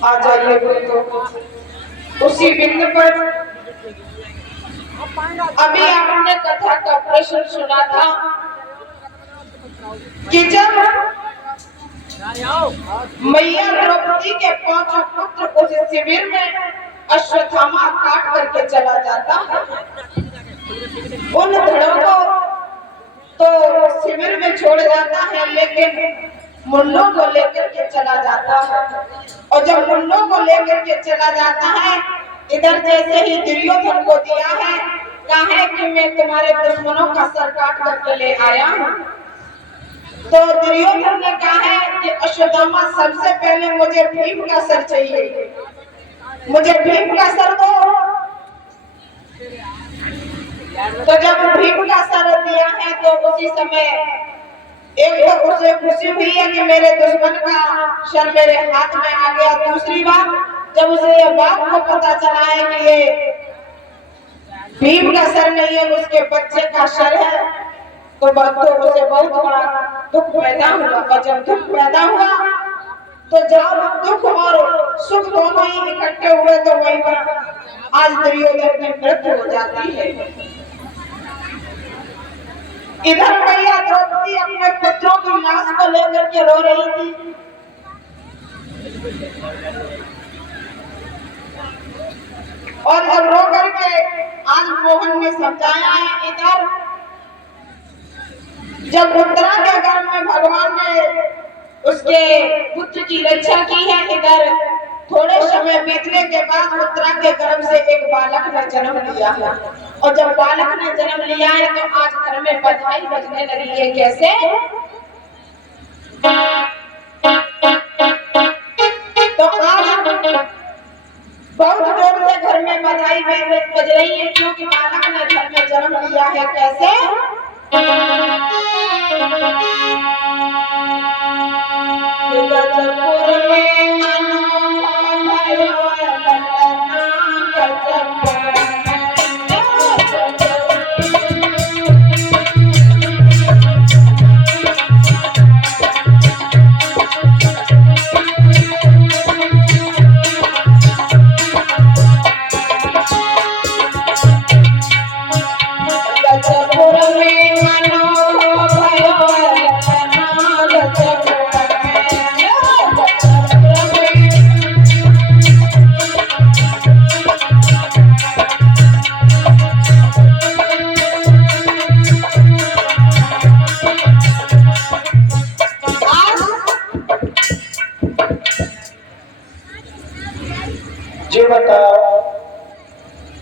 आ जाइए उसी बिंदु पर अभी आपने कथा का प्रश्न सुना था कि जब मैया द्रौपदी के 5 पुत्र उस शिविर में अश्वत्थामा काट करके चला जाता है, उन धड़ों को तो शिविर में छोड़ जाता है, लेकिन मुन्नों को लेकर के चला जाता है। और जब मुन्नों को लेकर के चला जाता है, इधर जैसे ही दुर्योधन को दिया है, कहा है कि मैं तुम्हारे दुश्मनों का सर काट करके ले आया हूँ, तो दुर्योधन ने कहा है कि अश्वत्थामा सबसे पहले मुझे भीम का सर चाहिए, मुझे भीम का सर दो। तो जब भीम का सर दिया है तो उसी समय एक तो उसे खुशी हुई है कि मेरे दुश्मन का सर मेरे हाथ में आ गया। दूसरी बात, जब उसे यह बात को पता चला है कि ये भीम का सर नहीं है, उसके बच्चे का सर है, तो उसे बहुत बड़ा दुख पैदा हुआ। और जब दुख पैदा हुआ तो जब दुख और सुख दोनों ही इकट्ठे हुए तो वहीं पर आज दुर्योधन की मृत्यु हो जाती है। इधर मैया द्रौपदी अपने पुत्रों की लाश को लेकर के रो रही थी। और जब रो करके आज मोहन ने समझाया है, इधर जब उत्तरा के गर्भ में भगवान ने उसके पुत्र की रक्षा की है, इधर थोड़े समय बीतने के बाद उत्तरा के गर्भ से एक बालक ने जन्म लिया है। और जब बालक ने जन्म लिया है तो आज घर में बधाई बजने लगी है। कैसे? तो आज बहुत जोर से घर में बधाई बज रही है, क्योंकि बालक ने घर में जन्म लिया है। कैसे? में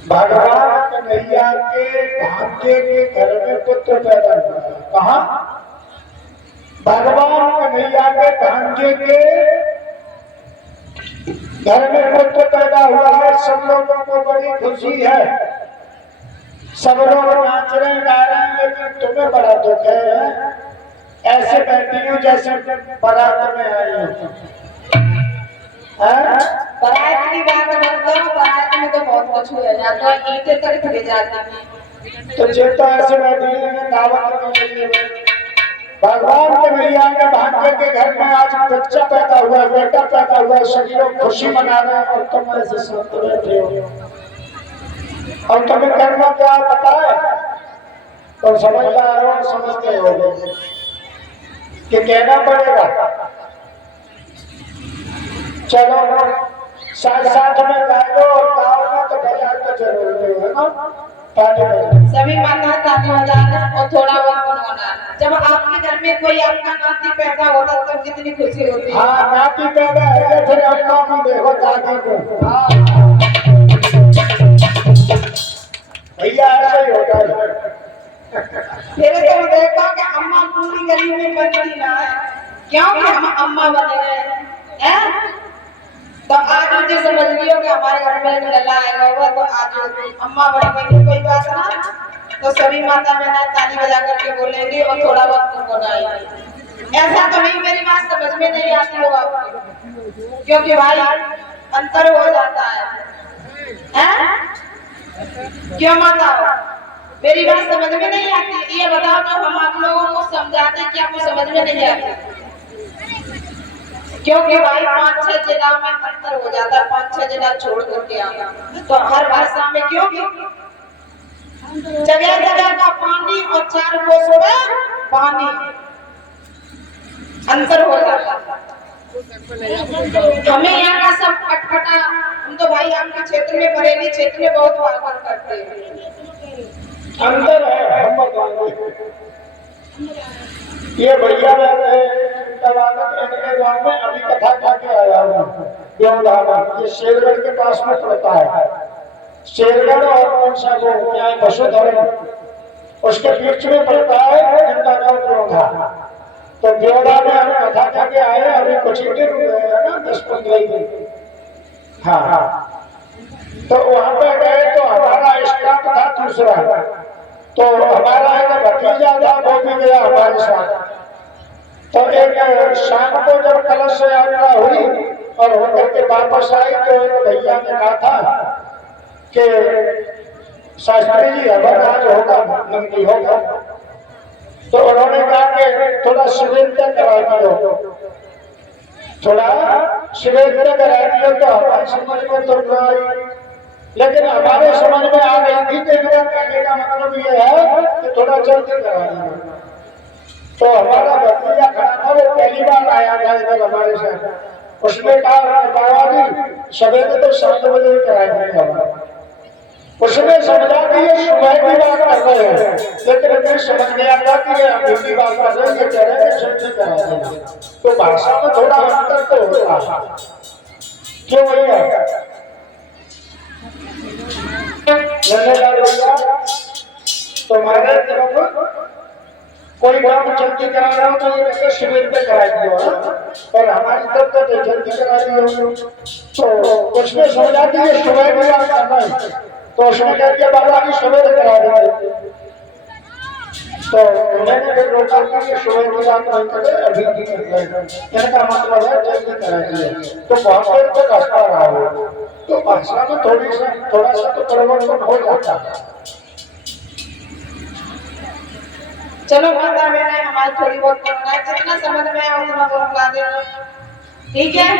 भगवान कन्हैया के भांजे के घर में पुत्र पैदा हुआ। कहा? भगवान कन्हैया के भांजे के घर में पुत्र पैदा हुआ है। सब लोगों को बड़ी खुशी है, सब लोग नाच रहे गा रहे हैं, लेकिन तुम्हें बड़ा दुख है। ऐसे बैठी हूँ जैसे बारात में आई हूँ। बारात की बात मत करो, बारात में तो बहुत कुछ हो जाता है, ईंटें तक गिर जाती हैं। तो चेता ऐसे बैठी है दावत में। भगवान के भैया के भाग्य के घर में आज बच्चा पैदा हुआ, बेटा पैदा हुआ, सभी लोग खुशी मना रहे हैं और तुम ऐसे सुनते बैठे हो। और तुम्हें करना क्या पता है? तो समझदार हो, समझते हो कि कहना पड़ेगा। चलो साथ साथ में गा लो और गाओ तो बजा तो जरूर है ना। सभी माता ताली बजाना और थोड़ा बहुत गुनगुनाना। जब आपके घर में कोई आपका नाती पैदा होता तब कितनी खुशी होती है। हाँ, नाती पैदा है फिर अम्मा को देखो, दादी को। भैया ऐसा ही होता है। फिर तो देखा कि अम्मा पूरी गली में बनती ना है, क्योंकि हम अम्मा बन गए हैं। तो आज मुझे समझ लियो कि हमारे घर में एक लल्ला आएगा होगा, तो आज अम्मा बन गई। कोई बात ना, तो सभी माता बहना ताली बजा करके बोलेंगे और थोड़ा बहुत गुनगुनाएंगे। ऐसा तो नहीं मेरी बात समझ में नहीं आती हो आपको, क्योंकि भाई अंतर हो जाता है। क्यों माता मेरी बात समझ में नहीं आती? ये बताओ, जो हम आप लोगों को समझाते हैं कि आपको समझ में नहीं आती? क्योंकि भाई 5-6 जिला में अंतर हो जाता है, 5-6 जिला छोड़ करके आना, तो हर भाषा में क्योंकि जगह जगह का पानी और 4 कोस में पानी अंतर हो जाता है। हमें यहाँ का सब अटपटा, हम तो भाई आपके क्षेत्र में, बरेली क्षेत्र में बहुत वार करते हैं। अंतर है। ये भैया इनके गांव में अभी कथा करके आया हूँ। ये शेरगढ़ के पास में पड़ता है। शेरगढ़ और कौन सा वो क्या है, बसुधरा, उसके बीच में पड़ता है इनका गाँव ब्योधा। तो ब्योधा में हम कथा करके आए अभी कुछ ही दिन हुए हैं ना, 10-15 दिन। हाँ, तो वहां पे गए तो हमारा स्टाफ था दूसरा, तो हमारा एक भतीजा था, वो भी गया हमारे साथ। तो एक शाम को जब कलश यात्रा हुई और होकर के वापस आई, तो एक भैया ने कहा था कि शास्त्री जी हवन आज होगा, नंदी होगा। तो उन्होंने कहा कि थोड़ा शिविर करा दियो, थोड़ा शिविर करा दियो। तो हमारे समझ में तो आई, लेकिन हमारे समझ में आ गई थी कि इनका कहने का मतलब ये है कि थोड़ा जल्दी करा दिया। तो हमारा भतीजा खड़ा था, वो पहली बार आया था इधर हमारे साथ। उसने कहा बाबा जी सवेरे तो 7 बजे ही करा देंगे। उसने समझा कि ये सुबह की बात कर रहे हैं, लेकिन मुझे समझ गया था कि ये अभी की बात कर रहे हैं, ये कह रहे हैं जल्दी करा देंगे। तो भाषा में थोड़ा अंतर तो होता है, क्यों भैया? तुम्हारे तरफ कोई काम जल्दी करा रहा हो तो ये शिविर पे करा दियो, और हमारी तरफ तो जल्दी करा दियो। तो कुछ ने समझा कि ये सुबह की बात करना है, तो उसने कह दिया बाबा जी सवेरे करा देंगे। तो मैंने फिर रोका कि ये सुबह की बात नहीं करे, अभी भी इनका मतलब है जल्दी करा दिए। तो बहुत देर तक हंसता रहा हो, तो भाषा में थोड़ा सा तो परिवर्तन हो जाता है। चलो माता बहने हमारी थोड़ी बहुत करना, जितना समझ में आए उतना तो गा देना, ठीक है?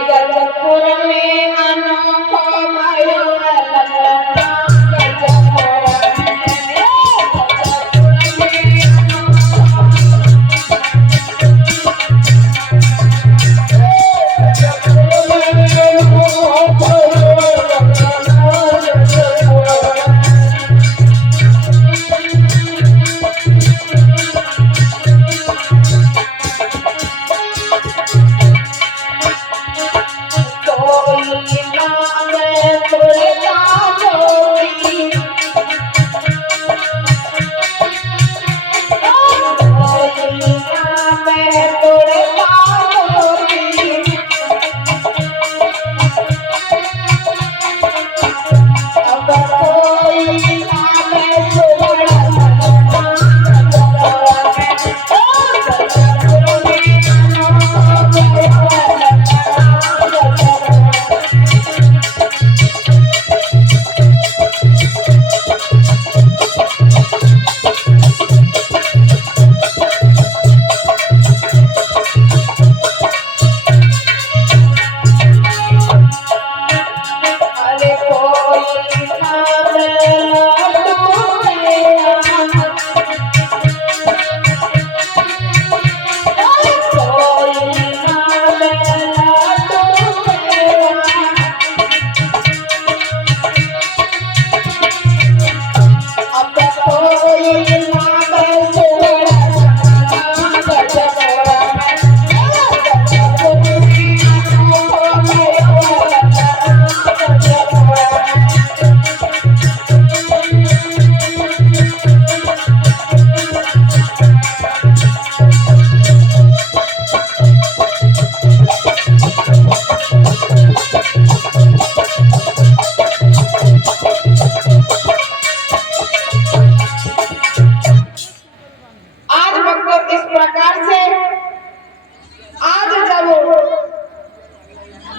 गजपुर में अनोखा भयो लल्ला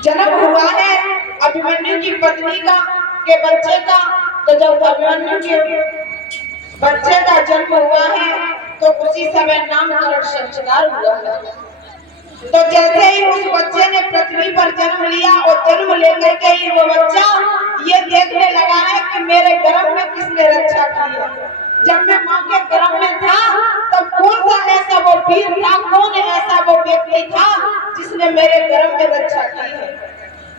जन्म हुआ है अभिमन्यु की पत्नी का के बच्चे का। तो जब अभिमन्यु के बच्चे का जन्म हुआ है तो उसी समय नामकरण संस्कार हुआ है। तो जैसे ही उस बच्चे ने पृथ्वी पर जन्म लिया और जन्म लेकर के ही वो बच्चा ये देखने लगा है कि मेरे गर्भ में किसने रक्षा की है। जब मैं माँ के गर्भ में था तब कौन सा ऐसा वो वीर था, कौन ऐसा वो व्यक्ति था जिसने मेरे गर्भ में रक्षा की है।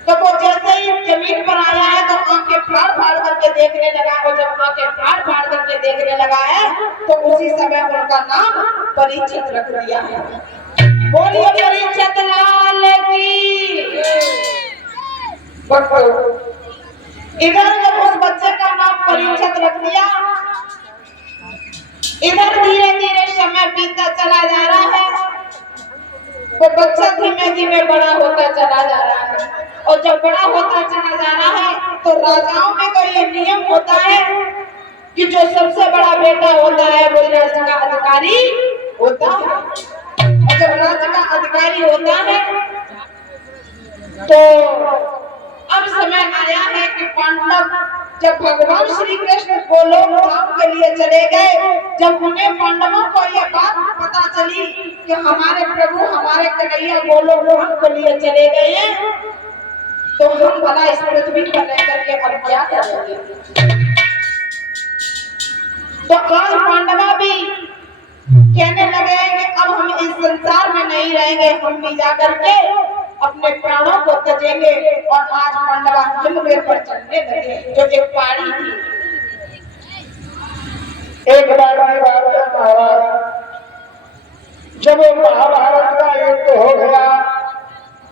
तो वो जैसे ही जमीन पर आया है तो आंखें फाड़ फाड़ करके देखने लगा, और जब आंखें फाड़ फाड़ करके देखने लगा है तो उसी समय उनका नाम परीक्षित रख दिया है। बोलिए परीक्षित लाल की। इधर जब उस बच्चे का नाम परीक्षित रख दिया, इधर धीरे धीरे समय बीतता चला जा रहा है। वो बच्चा धीमे धीमे बड़ा होता चला जा रहा है, और जब बड़ा होता चला जा रहा है तो राजाओं में तो ये नियम होता है कि जो सबसे बड़ा बेटा होता है वो राज्य का अधिकारी होता है। और जब राज्य का अधिकारी होता है तो अब समय आया है कि पांडव जब भगवान श्री कृष्ण गोलोक धाम के लिए चले गए, जब उन्हें पांडवों को यह बात पता चली कि हमारे प्रभु हमारे कन्हैया गोलोक धाम के लिए चले गए हैं, तो हम भला इस पृथ्वी पर रह करके अब क्या करेंगे। तो आज पांडवा भी कहने लगे कि अब हम इस संसार में नहीं रहेंगे, हम भी जाकर के अपने प्राणों को त्यजेंगे। और आज पांडवा हिमगिर पर चढ़ने लगे, जो एक पहाड़ी थी। एक बार की बात है महाराज, जब महाभारत का युद्ध हो गया,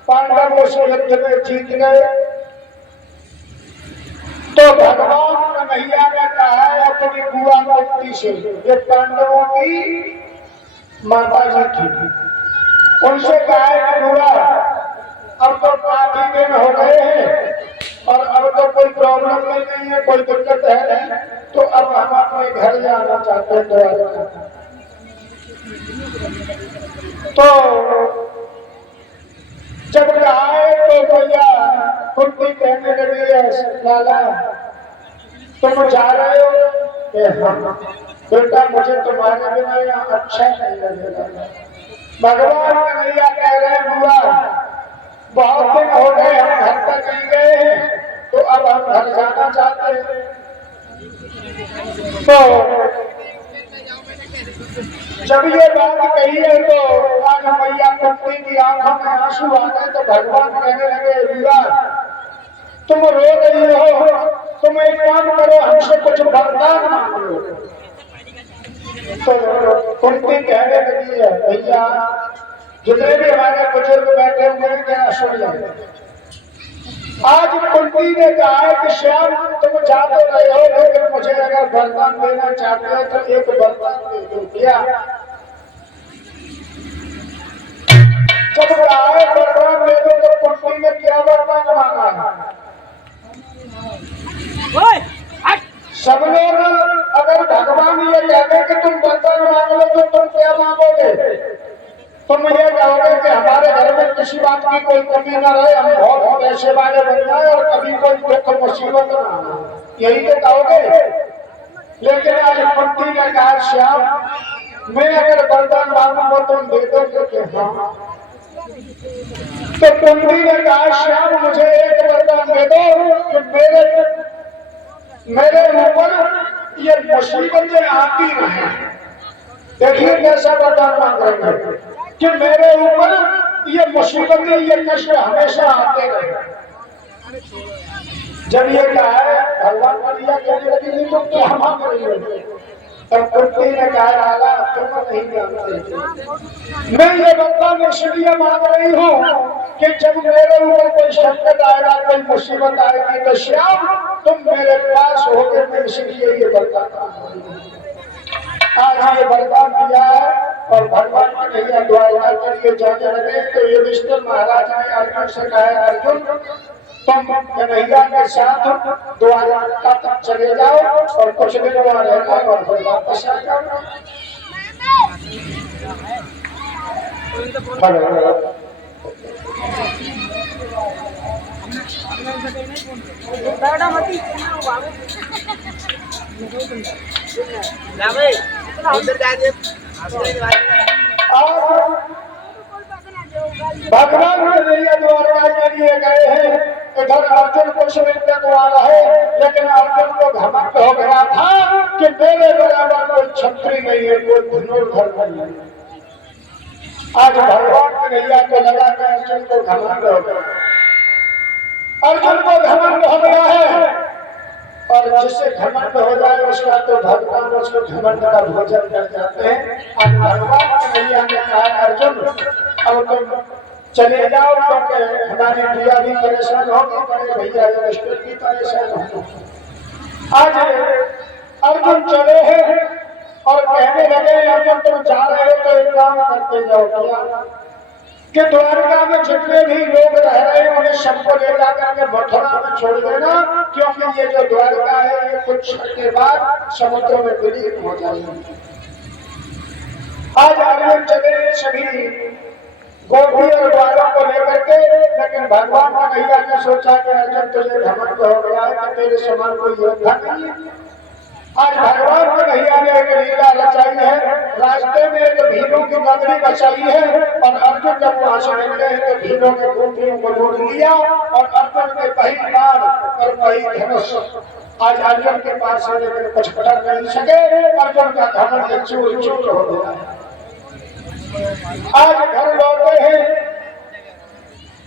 पांडव उस युद्ध में जीत गए, तो भगवान कन्हैया ने कहा अपनी बुआ कुंती से, ये पांडवों की माता जी थी, उनसे कहा कि बुआ अब तो काफी दिन हो गए हैं और अब तो कोई प्रॉब्लम नहीं है, कोई दिक्कत है नहीं, तो अब हम अपने घर जाना चाहते हैं द्वारका। तो जब कहा तो भैया कुंती कहने लगी है लाला तुम जा रहे हो? हाँ बेटा, मुझे तुम्हारे बिना यहाँ अच्छा नहीं लगेगा। भगवान कन्हैया कह रहे बुआ बहुत दिन हो गए हम घर तक नहीं गए हैं, तो अब हम घर जाना चाहते हैं। तो जब ये बात कही है तो आज मैया कुंती की आंखों में आंसू आ गए। तो भगवान कहने लगे बुआ तुम रो रही हो, तुम एक काम करो, हमसे कुछ वरदान मांग लो। तो कुंती कहने लगी है भैया जितने भी हमारे बुजुर्ग बैठे हुए हैं क्या सुन लें। आज कुंती ने कहा है कि श्याम तुम जा तो रहे हो, लेकिन मुझे अगर वरदान देना चाहते हो तो एक वरदान दे दो। क्या? जब कहा है वरदान दे दो तो कुंती ने क्या वरदान मांगा है? सब लोग अगर भगवान ये कहते कि तुम वरदान मांग लो तो तुम क्या मांगोगे? तुम ये कहोगे कि हमारे घर में किसी बात की कोई कमी न रहे, हम बहुत पैसे वाले बन जाए और कभी कोई दुख मुसीबत न आए, यही तो कहोगे। लेकिन आज कुंती ने कहा श्याम मैं अगर वरदान मांगूंगा तुम दे दोगे? हाँ। तो कुंती ने कहा श्याम मुझे एक वरदान दे दो कि मेरे ऊपर ये मुसीबतें आती रहे। देखिए कैसा वरदान मांग रहे हैं कि मेरे ऊपर ये मुसीबतें ये कष्ट हमेशा आते रहे। जब ये कहा है भगवान कन्हैया कहने लगी तो क्या मांग रही हो? तब कुंती ने कहा राजा तुम नहीं जानते, मैं ये वरदान इसलिए मांग रही हूँ कि जब मेरे ऊपर कोई संकट आएगा, कोई मुसीबत आएगी तो श्याम तुम मेरे पास होकर मैं इसलिए ये वरदान मांग रही हूँ। आज ये वरदान दिया है और भगवान कन्हैया द्वारका के लिए जाने लगे। तो युधिष्ठिर महाराज ने अर्जुन से कहा अर्जुन तुम कन्हैया के साथ द्वारका तक चले जाओ और कुछ दिन वहां रहना और फिर वापस आ जाओ। भगवान कन्हैया द्वारका के लिए गए हैं। इधर अर्जुन को मिलने को आ रहे, लेकिन अर्जुन को घमंड हो गया था कि मेरे बराबर कोई छत्री नहीं है, कोई धनुर्धर नहीं है। आज भगवान कन्हैया को लगा कि अर्जुन को घमंड हो गया, अर्जुन को घमंड हो गया है। और जिसे घमंड हो जाए उसका तो भगवान उसको घमंड का भोजन कर जाते हैं। आज भगवान कन्हैया ने कहा अर्जुन अब तुम चले जाओ, क्योंकि हमारी प्रिया भी परेशान होगी, बड़े भैया युधिष्ठिर भी परेशान होंगे। आज अर्जुन चले हैं और कहने लगे अर्जुन तुम जा रहे हो तो एक काम करते जाओ क्या कि द्वारका में जितने भी लोग रह रहे हैं उन्हें सबको ले जाकर के मथुरा में छोड़ देना, क्योंकि ये जो द्वारका है ये कुछ क्षण के बाद समुद्र में विलीन हो जाएगी। आज अर्जुन चले सभी गोपी और बालों को लेकर के, लेकिन भगवान कन्हैया ने सोचा कि अर्जुन तुझे घमंड हो गया है कि तेरे समान कोई योद्धा नहीं है। आज भगवान कन्हैया ने एक लीला रचाई है, रास्ते में एक भीलों की नगरी बचाई है और अर्जुन जब वहां से निकले हैं तो भीलों के गोपियों को लूट लिया और अर्जुन के पही बाण और पही धनुष आज अर्जुन के पास है, लेकिन कुछ पकड़ नहीं सके। अर्जुन का घमंड चूर चूर हो गया। आज घर लौटे हैं,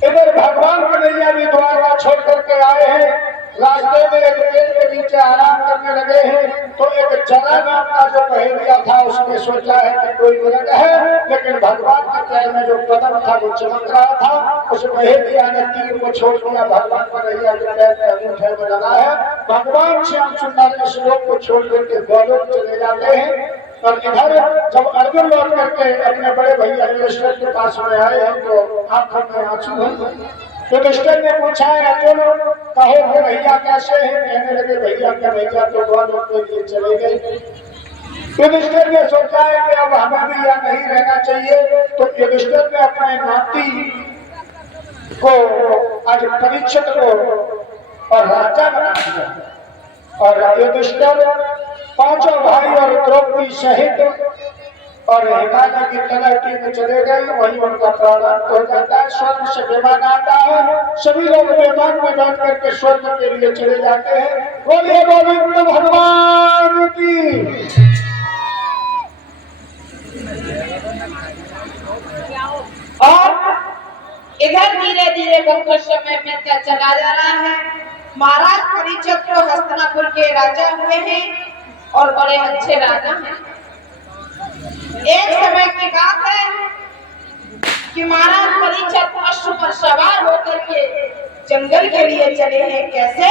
इधर भगवान कन्हैया भी द्वारका छोड़ करके आए हैं। रास्ते में एक पेड़ के नीचे आराम करने लगे हैं तो एक जरा नाम का जो पहेलिया था उसने सोचा है कि कोई मृग है, लेकिन भगवान के पैर में जो कदम था वो चमक रहा था। उस पहेलिया ने तीर को छोड़ दिया, भगवान कन्हैया के पैर पे अंगूठे में लगा है। भगवान श्याम सुंदर इस लोक को छोड़ करके गोलोक चले जाते हैं। और इधर जब अर्जुन लौट करके अपने बड़े भैया युधिष्ठिर के पास में आए हैं तो आंखों में आंसू हैं। युधिष्ठिर ने पूछा है अर्जुन कहो कि भैया कैसे हैं? कहने लगे भैया क्या भैया तो गोलोक के लिए चले गए। युधिष्ठिर ने सोचा है कि अब हमें भी यहाँ नहीं रहना चाहिए, तो युधिष्ठिर ने अपने नाती को आज परीक्षित को और राजा बना दिया। और युधिष्ठिर पांचों भाई और द्रौपदी सहित और हिमालय की तलहटी में चले गए, वहीं उनका प्रारंभ हो जाता है। स्वर्ग से विमान आता है, सभी लोग विमान में बैठ करके स्वर्ग के लिए चले जाते हैं। बोलिए गोविंद भगवान की। और इधर धीरे धीरे बहुत समय बीतता चला जा रहा है। महाराज परीक्षित तो हस्तिनापुर के राजा हुए हैं और बड़े अच्छे राजा हैं। एक समय की बात है कि महाराज परीक्षित अश्व पर सवार होकर के जंगल के लिए चले हैं। कैसे?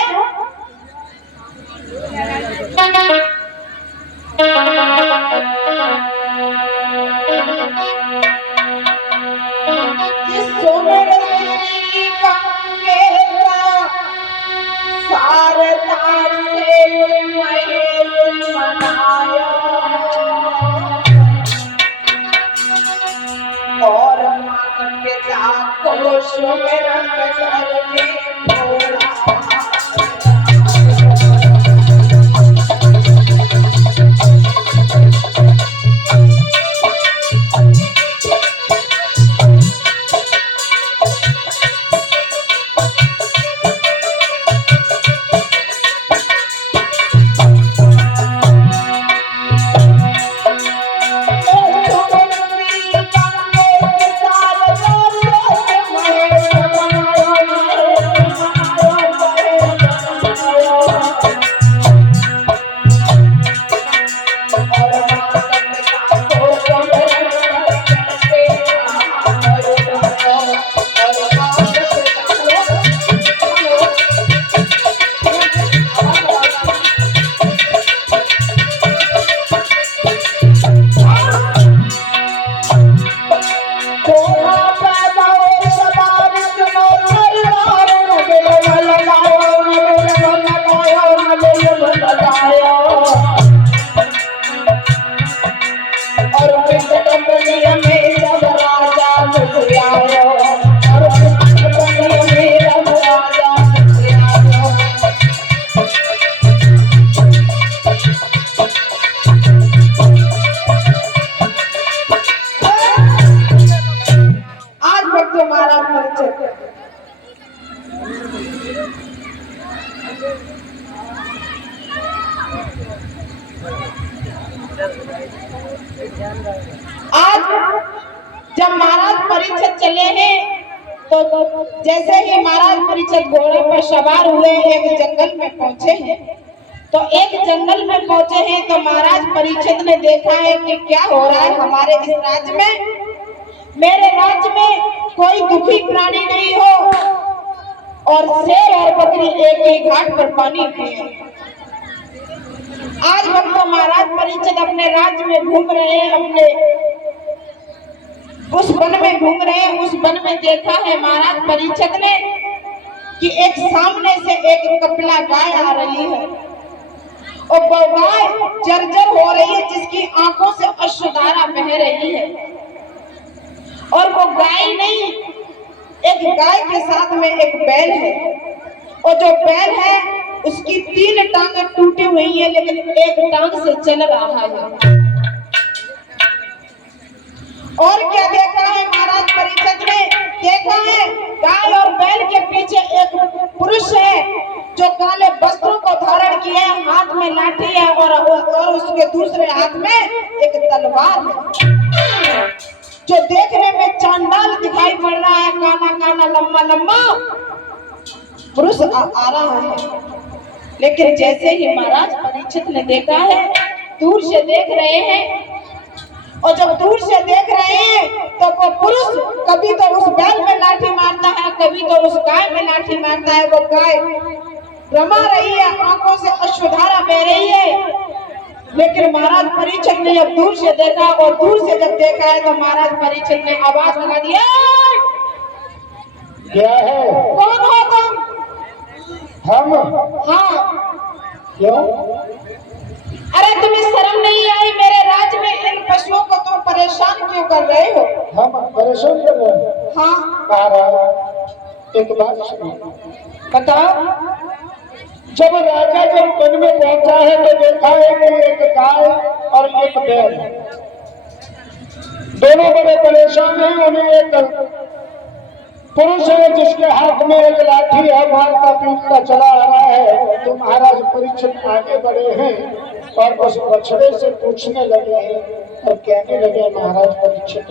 और माता पिता को सुमिरन करके भोला आज जब महाराज परीक्षित चले हैं तो जैसे ही महाराज परीक्षित घोड़े पर सवार हुए एक जंगल में पहुंचे हैं। तो एक जंगल में पहुंचे हैं तो महाराज परीक्षित ने देखा है कि क्या हो रहा है हमारे इस राज्य में। मेरे राज्य में कोई दुखी प्राणी नहीं हो और शेर और बकरी एक ही घाट पर पानी पिए। आज हम तो महाराज परीक्षित अपने राज्य में घूम रहे हैं, अपने उस वन में घूम रहे हैं। उस वन में देखा है महाराज परीक्षित ने कि एक सामने से एक कपिला गाय आ रही है और वो गाय जर्जर हो रही है, जिसकी आंखों से अश्रुधारा बह रही है। और वो गाय नहीं, एक गाय के साथ में एक बैल है और जो बैल है उसकी 3 टांगें टूटी हुई है लेकिन एक टांग से चल रहा है। और क्या देखा है महाराज परीक्षित ने? देखा है गाय और बैल के पीछे एक पुरुष है जो काले वस्त्रों को धारण किया है, हाथ में लाठी है और उसके दूसरे हाथ में एक तलवार है, जो देखने में चांडाल दिखाई पड़ रहा है। काना काना लंबा लंबा पुरुष आ रहा है। लेकिन जैसे ही महाराज परीक्षित ने देखा है, दूर से देख रहे हैं और जब दूर से देख रहे हैं तो वो पुरुष कभी तो उस बैल में लाठी मारता है, कभी तो उस गाय में लाठी मारता है। वो गाय रमा रही है, आंखों से अश्रुधारा बह रही है। लेकिन महाराज परीक्षित ने जब दूर से देखा और दूर से जब देखा है तो महाराज परीक्षित ने आवाज लगा दिया, क्या है? कौन हो तुम? हम? हाँ। क्यों? अरे तुम्हें शर्म नहीं आई? मेरे राज्य में इन पशुओं को तुम परेशान क्यों कर रहे हो? हम परेशान कर रहे हैं? हाँ। महाराज एक बात सुनो। बताओ। जब राजा जब वन में पहुंचा है तो देखा है कि एक गाय और एक बैल, दोनों बड़े परेशान हैं। उन्हें एक पुरुष है जिसके हाथ में एक लाठी है, मारता पीटता चला आ रहा है। तो महाराज परीक्षित आगे बढ़े हैं और उस बछड़े से पूछने लगे हैं और कहने लगे, महाराज परीक्षित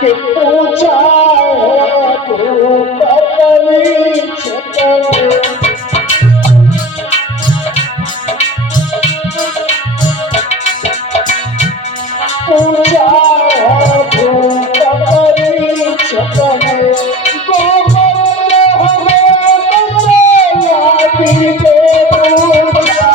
कि पूछा है तू परीक्षित, पूछा है तू परीक्षित, गोबर हमें लाठी दे पूछा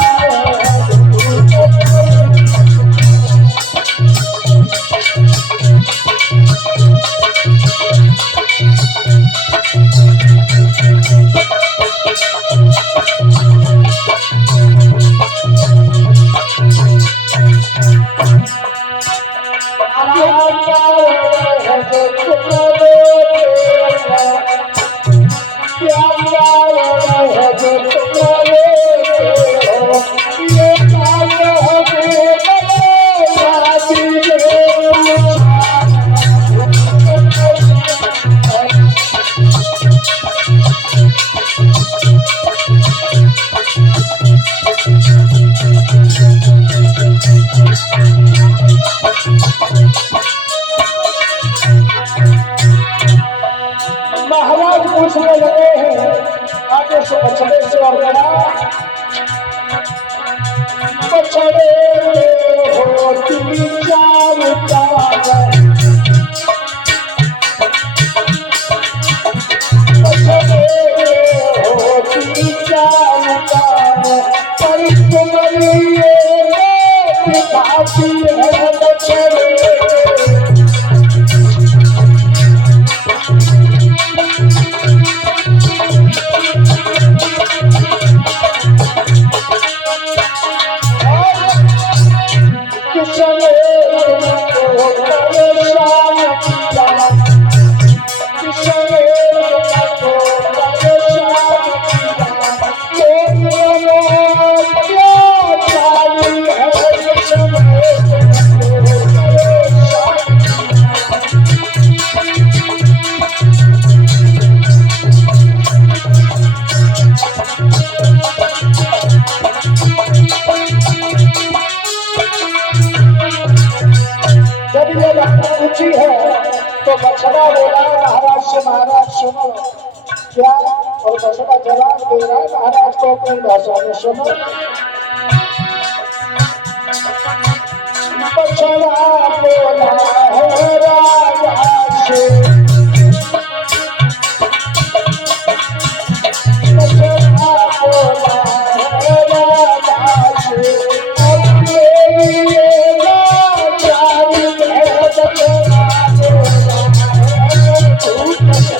महाराज पूछने लगे हैं आगे से बछड़े से और बड़ा, बछड़े होती चार तार, बछड़े होती चार तार, पर तुम्हारी दिखाती है बछड़े। किसने तो बछड़ा बोला महाराज से, महाराज सुनो क्या, और बछड़ा जवाब दे रहा है महाराज को अपनी भाषा में, सुनो। बछड़ा बोला है राजा से, बछड़ा बोला है राजा से, अपने लिए लाचारी है, बछड़ा बोला है झूठ से।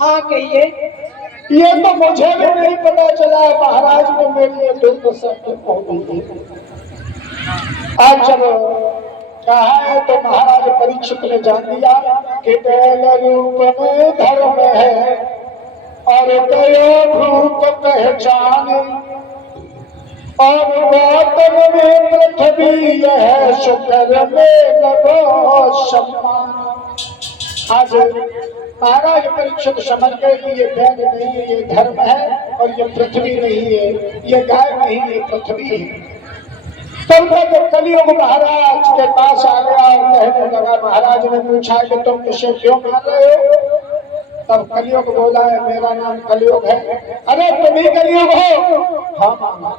हाँ कहिए। ये तो मुझे भी नहीं पता चला है महाराज को मेरी ये दुर्ग सत्य हो गई। आज जब कहा है तो महाराज परीक्षित ने जान लिया कि बैल रूप में धर्म है और दयो रूप पहचान, और गौतम में पृथ्वी यह शुक्र में लगो सम्मान। आज महाराज परीक्षित समझ गए कि ये बैल नहीं है, ये धर्म है, और ये पृथ्वी नहीं है, ये गाय नहीं है, ये पृथ्वी है। तब तक कलियुग महाराज के पास आ गया और कहने लगा, महाराज ने पूछा कि तुम इसे क्यों मार रहे हो? तब कलियुग बोला है मेरा नाम कलियुग है। अरे तुम ही कलियुग हो? हाँ मामा।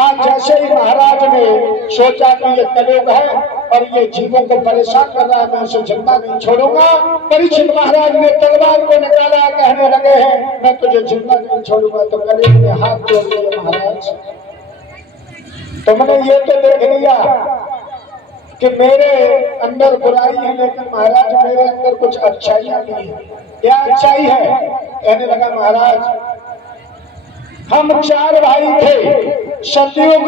आज जैसे ही महाराज ने सोचा कि ये कलियुग है और ये जीवों को परेशान कर रहा है, मैं उसे जिंदा नहीं छोड़ूंगा, परीक्षित महाराज ने तलवार को निकाला, कहने लगे हैं मैं तुझे जिंदा नहीं छोड़ूंगा। तो कलियुग ने हाथ जोड़ दिए, महाराज तुमने ये तो देख लिया कि मेरे अंदर बुराई है, लेकिन महाराज मेरे अंदर कुछ अच्छाइयां नहीं है। क्या अच्छाई है? कहने लगा महाराज हम 4 भाई थे, सतयुग,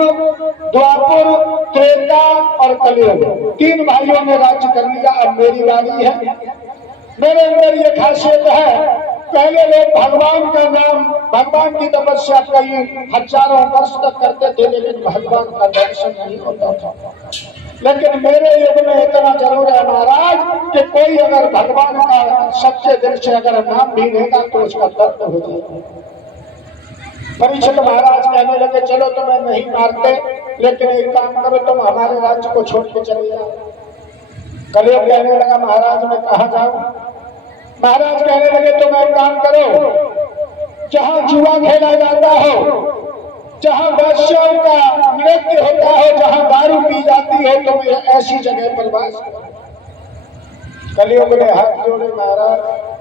द्वापर, त्रेता और कलियुग। 3 भाइयों ने राज्य कर लिया, अब मेरी बारी है। मेरे अंदर ये खासियत है, पहले लोग भगवान का नाम, भगवान की तपस्या कई हजारों वर्ष तक करते थे, लेकिन भगवान का दर्शन नहीं होता था। लेकिन मेरे युग में इतना जरूर है महाराज कि कोई अगर भगवान का सच्चे दिल से अगर नाम भी लेगा तो उसका दर्द हो जाएगा। परीक्षित महाराज कहने लगे चलो तुम्हें नहीं मारते, लेकिन एक काम करो, तुम हमारे राज्य को छोड़ के चले जाओ। कलियुग कहने लगा महाराज मैं कहाँ जाऊं? महाराज कहने लगे तुम एक काम करो, जहां जुआ खेला जाता हो, जहां बादशाहों का नृत्य होता हो, जहां दारू पी जाती हो, तुम ऐसी जगह पर वास करो। कलियुग ने हाथ जोड़े, महाराज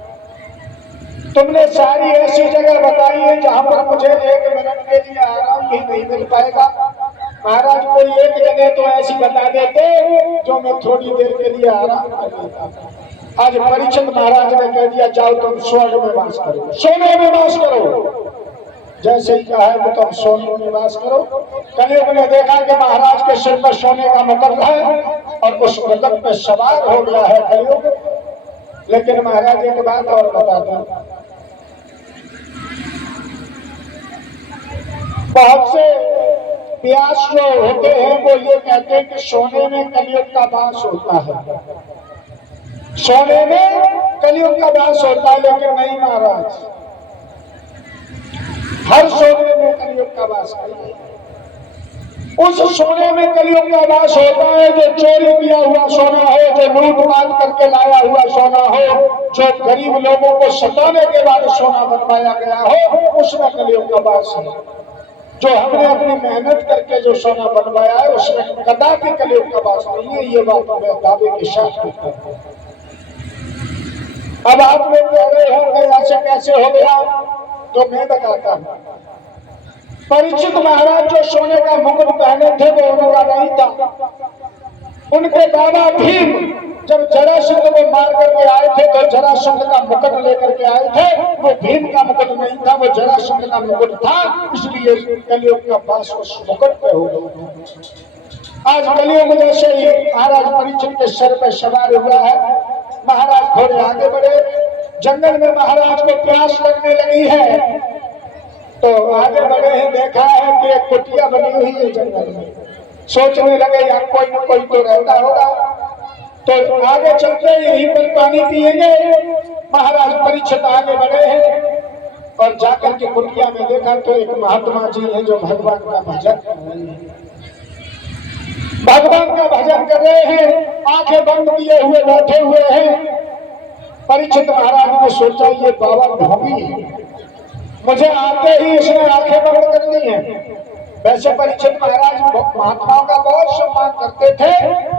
तुमने सारी ऐसी जगह बताई है जहां पर मुझे 1 मिनट के लिए आराम भी नहीं मिल पाएगा। महाराज कोई एक जगह तो ऐसी बता देते जो मैं थोड़ी देर के लिए आराम कर लेता। आज परीक्षित महाराज ने कह दिया जाओ तुम स्वर्ग में वास करो, सोने में वास करो। जैसे ही कहा है कि तुम सोने में वास करो। कलियुग ने देखा कि महाराज के सिर पर सोने का मुकुट है और उस मुकुट पे सवार हो गया है कलियुग। लेकिन महाराज एक बात और बता दूं, बहुत से व्यास जो होते हैं वो ये कहते हैं कि सोने में कलियुग का वास होता है, सोने में कलियुग का वास होता है। लेकिन नहीं महाराज, हर सोने में कलियुग का वास नहीं है। उस सोने में कलियुग का वास होता है, जो चोरी किया हुआ सोना हो, जो लूटपाट करके लाया हुआ सोना हो, जो गरीब लोगों को सताने के बाद सोना बनवाया गया हो, उसमें कलियुग का वास है। जो हमने अपनी मेहनत करके जो सोना बनवाया है उसमें कदापि कलियुग का वास नहीं है। ये बात मैं दावे के साथ कहता हूँ। अब आप लोग कह रहे होंगे ऐसे कैसे हो गया, तो मैं बताता हूँ। परीक्षित महाराज जो सोने का मुकुट पहने थे वो उनका नहीं था। उनके बाबा भीम जब जरासंध को मार करके आए थे तो जरासंध का मुकुट लेकर के आए थे। वो भीम का मुकुट नहीं था, वो जरासंध का मुकुट था। इसलिए कलियुग का वास उस मुकुट पे हो गया। आज कलियुग जैसे ही महाराज परीक्षित के सर पे सवार हुआ है। महाराज थोड़े आगे बढ़े, जंगल में महाराज को प्यास लगने लगी है तो आगे बढ़े हैं, देखा है कि एक कुटिया बनी हुई है जंगल में। सोचने लगे यार कोई न कोई तो रहता होगा, तो आगे चलते यहीं पर पानी पिएंगे। महाराज परीक्षित आगे बढ़े हैं और जाकर के कुटिया में देखा तो एक महात्मा जी हैं जो भगवान का भजन कर रहे हैं। भगवान का भजन कर रहे हैं, आंखें बंद किए हुए बैठे हुए हैं। परीक्षित महाराज ने सोचा ये बाबा ढोंगी है, मुझे आते ही इसने आंखें बंद कर ली हैं। वैसे परीक्षित महाराज महात्माओं का बहुत सम्मान करते थे,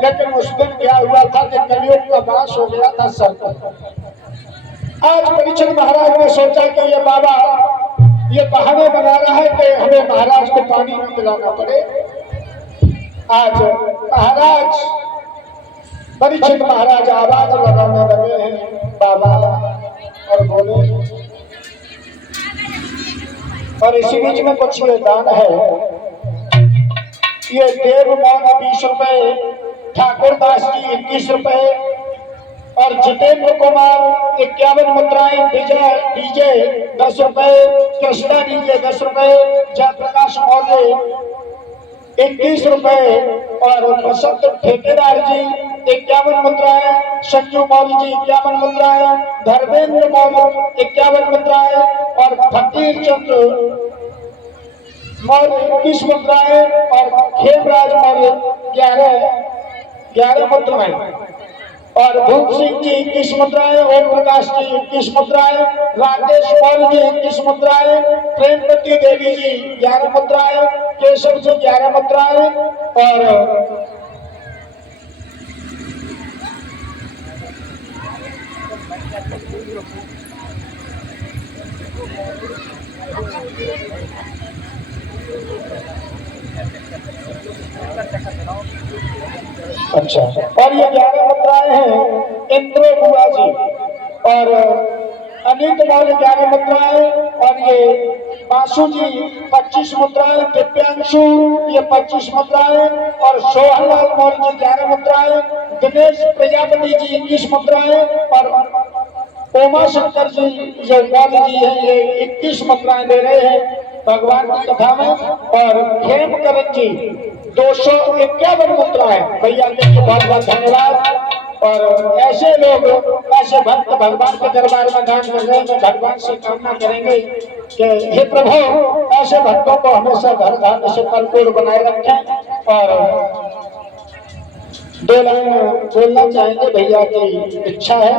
लेकिन उस दिन क्या हुआ था कि कलियुग का वास हो गया था सर पर। आज परीक्षित महाराज ने सोचा कि ये बाबा ये बहाने बना रहा है कि हमें महाराज को पानी में पिलाना पड़े। आज महाराज परीक्षित महाराज आवाज लगाने लगे हैं बाबा और बोले। और इसी बीच में कुछ ये दान है, ये देवमान 20 रुपए, ठाकुर दास जी 21 रुपए और जितेंद्र कुमार 51 मुद्राएं, विजय डीजे 10 रुपए, कृष्णा डीजे 10 रुपए, जयप्रकाश मौर्य 21 रुपए और वसंत ठेकेदार जी 51 मुद्राएं, संजू मौर्य जी 51 मुद्राएं, धर्मेंद्र मौर्य 51 मुद्राएं और फकीर चंद्र मौर्य 21 मुद्राएं और खेमराज मौर्य 11 मुद्राएं और भूप सिंह जी 21 मुद्राएं, ओम प्रकाश जी 21 मुद्राएं, राकेश मौर्य जी 21 मुद्राएं, प्रेमवती देवी जी 11 मुद्राएं, केशव जी 11 मुद्राएं और अच्छा और ये 11 मुद्राएं हैं इंद्रो बुआ जी और अनित मौर्य 11 मुद्राएं और ये बासु जी 25 मुद्राएं, दिव्यांशु ये 25 मुद्राएं और सोहनलाल मौर्य जी 11 मुद्राएं, दिनेश प्रजापति जी 21 मुद्राएं और उमा शंकर जी जो मौर्य जी हैं ये 21 मुद्राएं दे रहे हैं भगवान की कथा में। और खेमकरण जी 251 मुद्राएं। भैया के बहुत बहुत धन्यवाद। और ऐसे लोग, ऐसे भक्त भगवान के दरबार में दान कर रहे हैं। भगवान से कामना करेंगे कि हे प्रभु ऐसे भक्तों को हमेशा घर धान्य से परिपूर्ण बनाए रखें। और 2 लाइन बोलना चाहेंगे, भैया की इच्छा है।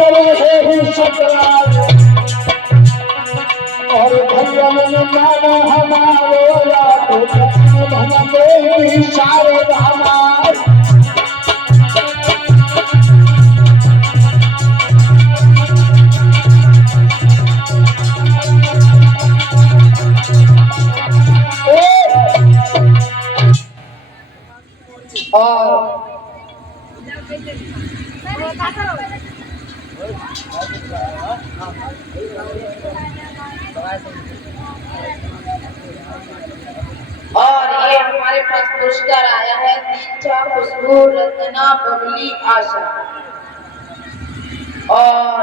Hare देवी शारदा माई। और ये हमारे पास पुरस्कार आया है दीक्षा, खुशबू, रचना, बबली, आशा और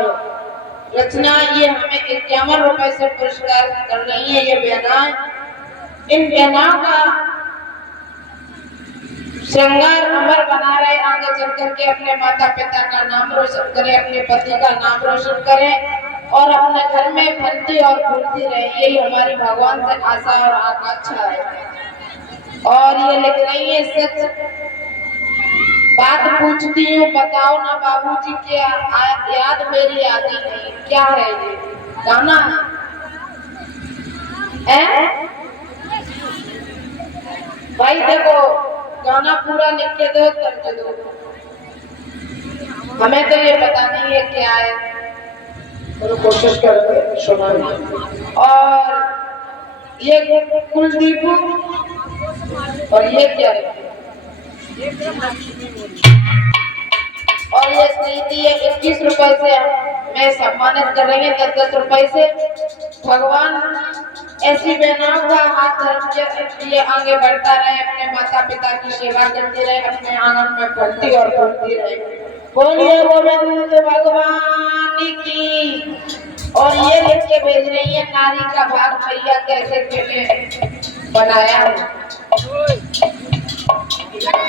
रचना। ये हमें 51 रुपए से पुरस्कार कर रही है। ये बहनाएं, इन बहनाओं का श्रृंगार अमर बना रहे, आगे चल करके अपने माता पिता का नाम रोशन करें, अपने पति का नाम रोशन करें और अपने घर में फलती और फूलती रहे। यही हमारी भगवान से आशा और आकांक्षा है। और ये लिख रही है, सच बात पूछती हूँ, बताओ ना बाबूजी, क्या याद मेरी आती नहीं। क्या है ये गाना है? भाई देखो, गाना पूरा लिख के दो तब दो, हमें तो ये पता नहीं है क्या है, तो कोशिश करेंगे सुनाने। और ये कुलदीप और ये क्या है? और ये स्थिति है 21 रुपए से मैं सम्मानित कर रही है, 10-10 रुपए से। भगवान ऐसी बहनों का हाथ धर्म ये आगे बढ़ता रहे, अपने माता पिता की सेवा करती रहे, अपने आंगन में फलती और फूलती रहे। बोलिए गोविंद भगवान की। और ये लिख के भेज रही है, नारी का भाग भैया कैसे किसने बनाया है।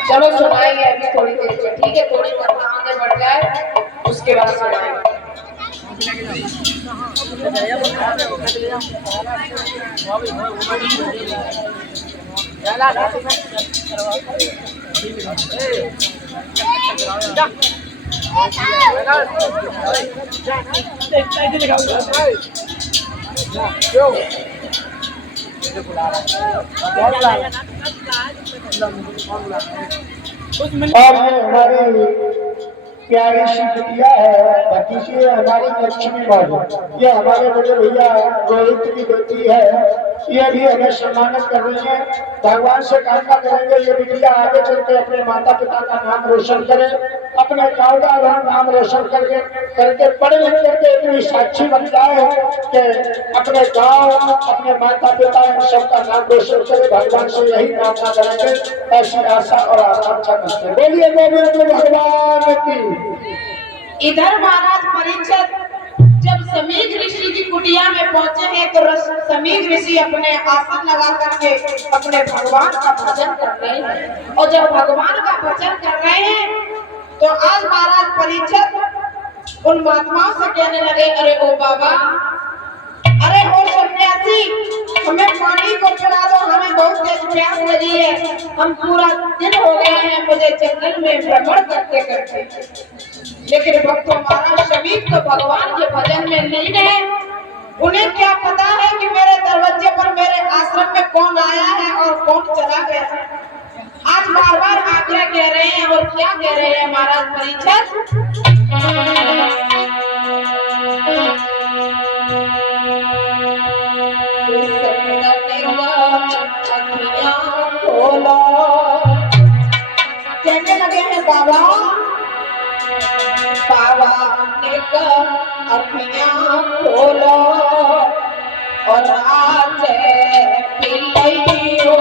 चलो सुनाएंगे अभी थोड़ी देर से, ठीक है? थोड़ी कथा आगे बढ़ जाए उसके बाद सुनाएंगे। और ये हमारी प्यारी सी बिटिया है, भतीजी है हमारी लक्ष्मी बाबू। ये हमारे बड़े भैया रोहित की बेटी है, ये भी हमें सम्मानित कर रही है। भगवान से कामना करेंगे ये बिटिया आगे चल के अपने माता पिता का नाम रोशन करे, अपने गाँव का नाम रोशन करके पढ़े लिख करके इतनी साक्षी बन जाए कि अपने गाँव, अपने माता पिता इन सबका नाम रोशन करे। भगवान से यही कामना करेंगे, ऐसी आशा और आकांक्षा करते हैं। बोलिए गोविंद भगवान की। इधर महाराज परीक्षित जब समीघ ऋषि की कुटिया में पहुंचे हैं तो समीघ ऋषि अपने आसन लगा करके अपने भगवान का भजन कर रहे हैं। और जब भगवान का भजन कर रहे हैं तो आज महाराज परीक्षित उन महात्माओं से कहने लगे, अरे ओ बाबा, अरे ओ सन्यासी, हमें पानी को पिला दो, हमें बहुत तेज प्यास लगी है, हम पूरा दिन हो गए हैं मुझे जंगल में भ्रमण करते करते। लेकिन भक्तों, महाराज समीप तो भगवान के भजन में लीन है, उन्हें क्या पता है कि मेरे दरवाजे पर मेरे आश्रम में कौन आया है और कौन चला गया है। आज बार बार आज्ञा कह रहे हैं, और क्या कह रहे हैं महाराज परीक्षित? कहने लगे हैं, बाबा बाबा ने अखियां खोलो और आज पिलाइयो।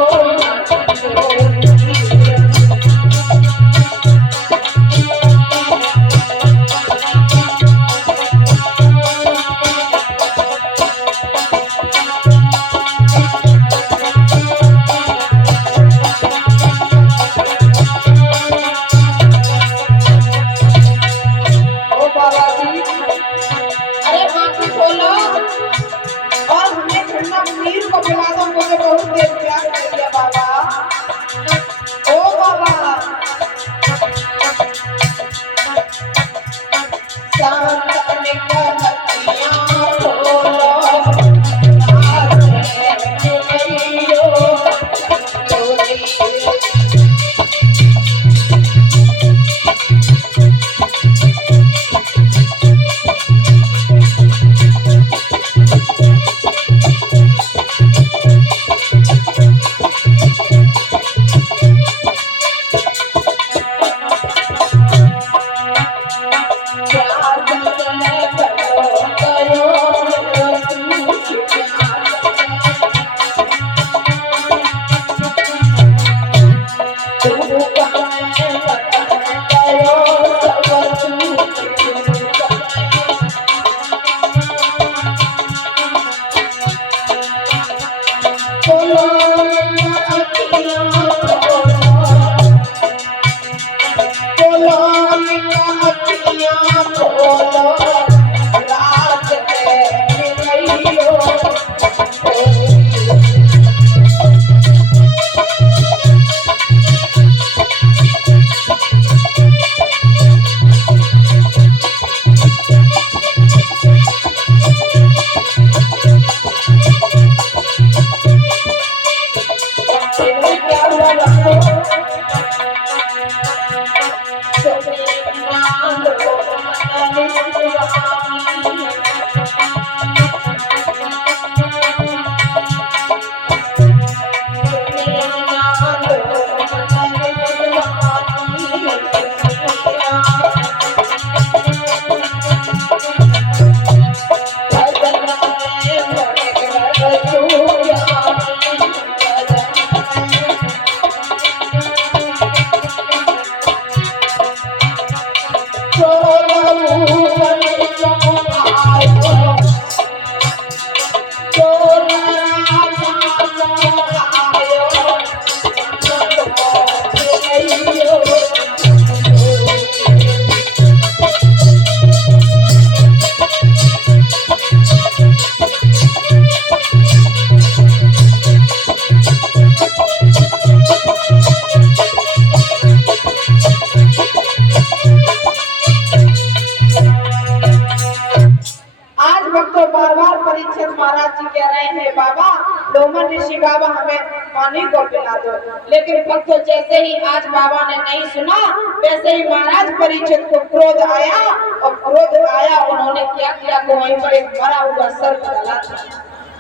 ऋषि बाबा हमें पानी को पिला दो। लेकिन भक्तों जैसे ही आज बाबा ने नहीं सुना, वैसे ही महाराज परीक्षित को क्रोध आया, और क्रोध आया उन्होंने क्या किया कि वहीं पर एक मरा हुआ सर्प डाला था।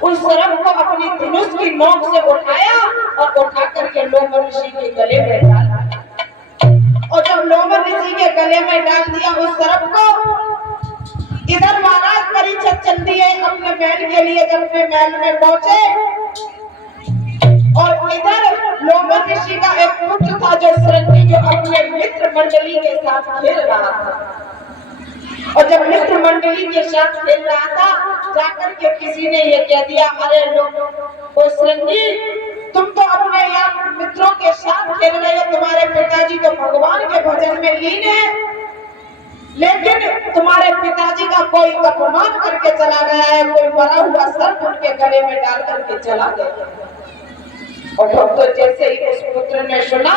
उस सर्प को अपनी धनुष की नोक से उठाया और उठा करके लोमड़ ऋषि के गले में डाला। और जब लोमड़ ऋषि के गले में डाल दिया उस सर्प को, इधर महाराज परीक्षित चल दिए अपने महल के लिए। जब अपने महल में पहुंचे और इधर लोमड़ ऋषि का एक पुत्र था जो शृंगी, जो अपने मित्र मंडली के साथ खेल रहा था। और जब मित्र मंडली के साथ खेल रहा था, जाकर के किसी ने ये कह दिया, अरे लोग ओ शृंगी, तुम तो अपने यहाँ मित्रों के साथ खेल रहे हो, तुम्हारे पिताजी तो भगवान के भजन में लीन है, लेकिन तुम्हारे पिताजी का कोई अपमान करके चला गया है, कोई मरा हुआ सर्प उनके गले में डाल करके चला गया। और भक्तों जैसे ही उस पुत्र ने सुना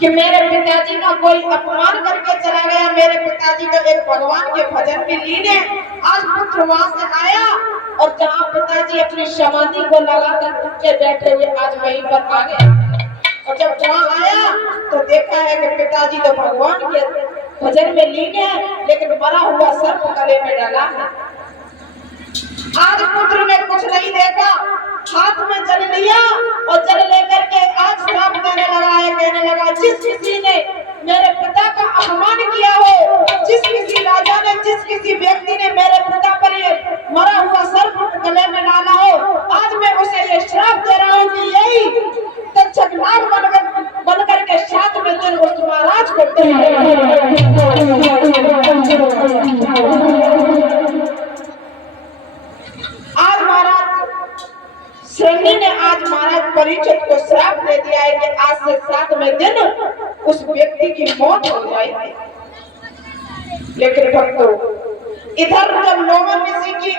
कि मेरे पिताजी का कोई अपमान करके चला गया, मेरे पिताजी तो एक भगवान के भजन में लीन है, आज पुत्र वहां से आया और जहाँ पिताजी अपनी समाधि को लगाकर उनके बैठे हुए आज वहीं पर आ गया। और जब वहां आया तो देखा है कि पिताजी तो भगवान के भजन में लीन है, लेकिन मरा हुआ सर्प गले में डाला है। आज पुत्र ने कुछ नहीं देखा, हाथ में जल लिया और जल लेकर के आज श्राप देने लगा है, कहने लगा, जिस किसी ने मेरे पिता का अपमान किया हो, जिस किसी राजा ने, जिस किसी व्यक्ति ने मेरे पिता पर ये मरा हुआ सर्प गले में डाला हो, आज मैं उसे ये श्राप दे रहा हूँ कि यही तक्षक नाग बनकर के 7वें दिन उस महाराज को आज महाराज शृंगी ने आज महाराज परीक्षित को श्राप दे दिया है कि आज से 7वें दिन उस व्यक्ति की मौत हो जाएगी। लेकिन भक्तों इधर जब लोमड़ ऋषि की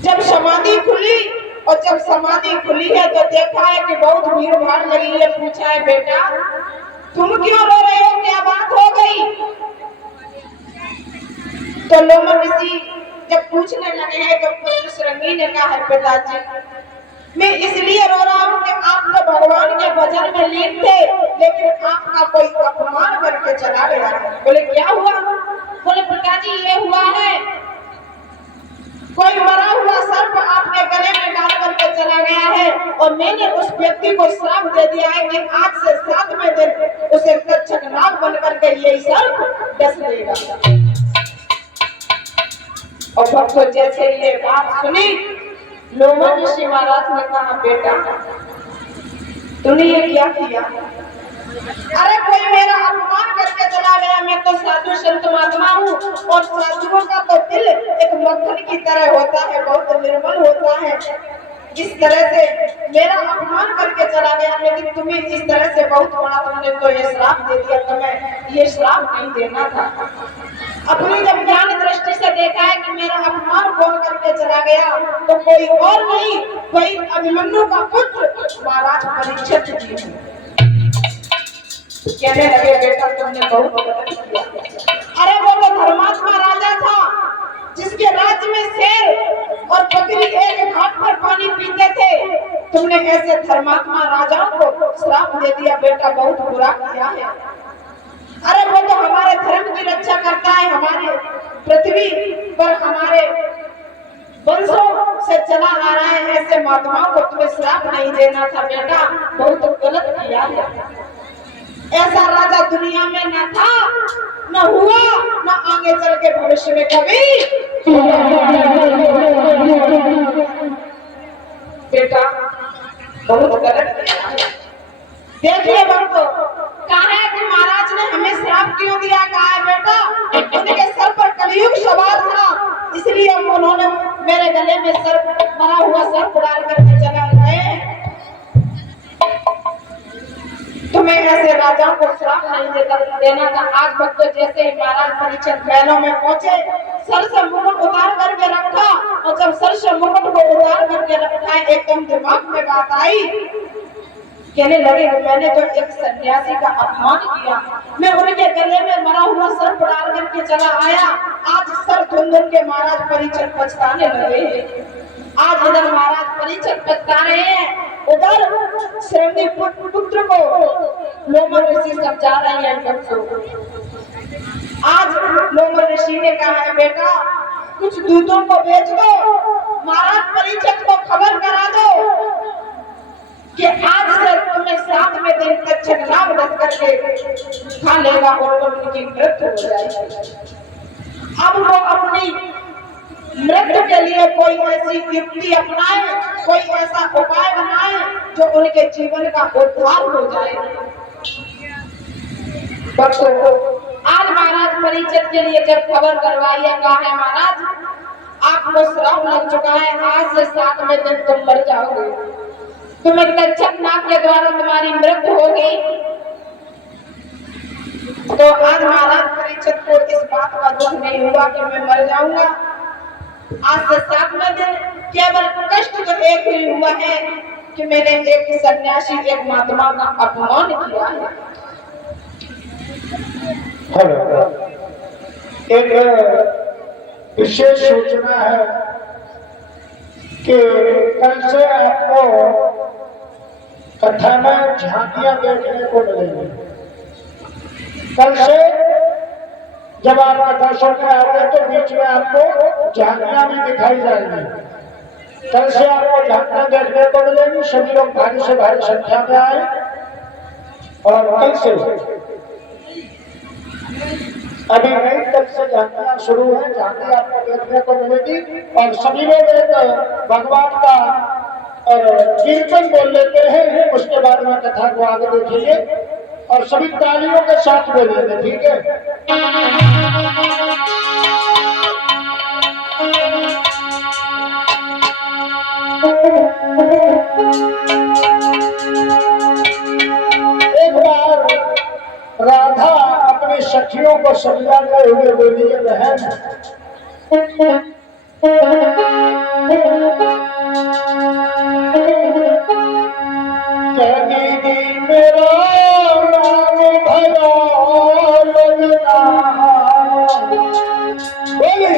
जब समाधि खुली, और जब समाधि खुली है तो देखा है कि बहुत भीड़ भाड़ लगी है। पूछा है, बेटा तुम क्यों रो रहे हो, क्या बात हो गई? तो लोमड़ ऋषि जब पूछने लगे हैं तो पुत्र शृंगी ने कहा है, पिताजी मैं इसलिए रो रहा हूँ कि आप तो भगवान के भजन में लीन थे, लेकिन आपका कोई अपमान करके चला गया। बोले क्या हुआ? बोले पिताजी ये हुआ है, कोई मरा हुआ सर्प आपके गले में डाल करके चला गया है, और मैंने उस व्यक्ति को श्राप दे दिया है कि आज से 7वें दिन उसे तक्षक नाग बन करके यही सर्प डस देगा। और भक्तों जैसे ये बात सुनी, लोमड़ ऋषि महाराज ने कहा, बेटा तूने ये क्या किया? अरे कोई मेरा अपमान करके चला गया, मैं तो साधु संत महात्मा हूँ, और साधुओं का तो दिल एक मक्खन की तरह होता है, बहुत निर्मल होता है। इस तरह से मेरा अपमान करके चला गया, लेकिन तुम्हें इस तरह से बहुत बड़ा तुमने तो ये श्राप दे दिया, तुम्हें ये श्राप नहीं देना था। अपनी जब ज्ञान दृष्टि से देखा है कि मेरा अपमान कौन करके चला गया, तो कोई और नहीं, कोई अभिमन्यु का पुत्र महाराज परीक्षित जी। कहने लगे, बेटा तुमने बहुत गलत किया। अरे वो तो धर्मात्मा राजा था जिसके राज्य में शेर और बकरी एक घाट पर पानी पीते थे, तुमने ऐसे धर्मात्मा राजाओं को श्राप दे दिया, बेटा बहुत बुरा किया है। अरे वो तो हमारे धर्म की रक्षा करता है, हमारे पृथ्वी पर हमारे वंशों से चला आ रहा है, ऐसे महात्माओं को तुम्हें श्राप नहीं देना था, बेटा बहुत गलत किया है। ऐसा राजा दुनिया में न था, न हुआ, न आगे चल के भविष्य में कभी। बेटा बहुत गलत किया है। देखिए भक्तों, कहा है कि महाराज ने हमें श्राप क्यों दिया? कहा है बेटा उनके सर पर कलयुग सवार था, इसलिए उन्होंने मेरे गले में सर्प, मरा हुआ सर्प डाल करके चला गए। तुम्हें ऐसे राजाओं को श्राप नहीं देना था। आज भक्तों जैसे ही महाराज परीक्षित महलों में पहुंचे, सर से मुकुट उतार करके रखा, और जब सर से मुकुट को उतार करके रखा है, एकदम दिमाग में बात आई। कहने लगे, मैंने तो एक सन्यासी का अपमान किया, मैं उनके गले में मरा हुआ सर्प डाल करके चला आया, आज सर धुन धुन के महाराज परीक्षित पछताने लगे। आज इधर महाराज परीक्षित बता रहे हैं, उधर श्रवणी पुत्र को लोमड़ ऋषि समझा रही है बच्चों। आज लोमड़ ऋषि ने कहा है बेटा कुछ दूतों को भेज दो, महाराज परीक्षित को खबर करा दो कि आज से तुम्हें 7वें दिन तक छठनाम रख करके खा लेगा और उनकी मृत्यु हो जाएगी। अब वो अपनी मृत्यु के लिए कोई ऐसी युक्ति अपनाए, कोई ऐसा उपाय बनाए जो उनके जीवन का उद्धार हो जाए। आज महाराज परीक्षित के लिए जब खबर करवाई है, कहा है महाराज आपको श्राप लग चुका है, आज से 7वें दिन तुम मर जाओगे, तुम्हें तक्षक नाग के द्वारा तुम्हारी मृत्यु होगी। तो आज महाराज परीक्षित को इस बात का दुख नहीं हुआ कि मैं मर जाऊंगा। आज से 7वें दिन केवल कष्ट तो एक ही हुआ है कि मैंने एक सन्यासी, एक महात्मा का अपमान किया है। एक विशेष सूचना है कि कल से आपको कथा में झांकियां देखने को मिलेंगी। कल से जब आप कथा सुनने आओगे तो बीच में आपको झांकियां भी दिखाई जाएंगी। कल से आपको झांकियां देखने को मिलेगी। सभी लोग भारी से भारी संख्या में आए और कल से अभी नहीं, कल से झांकियां शुरू है, झांकी आपको देखने को मिलेगी और सभी लोग एक भगवान का कीर्तन बोल लेते हैं, उसके बाद में कथा को आगे देखेंगे और सभी तालियों के साथ बोलेंगे, ठीक है? एक बार राधा अपनी सखियों को समझाते हुए बोली है, बहन दीदी मेरा नाम भला लगना बोली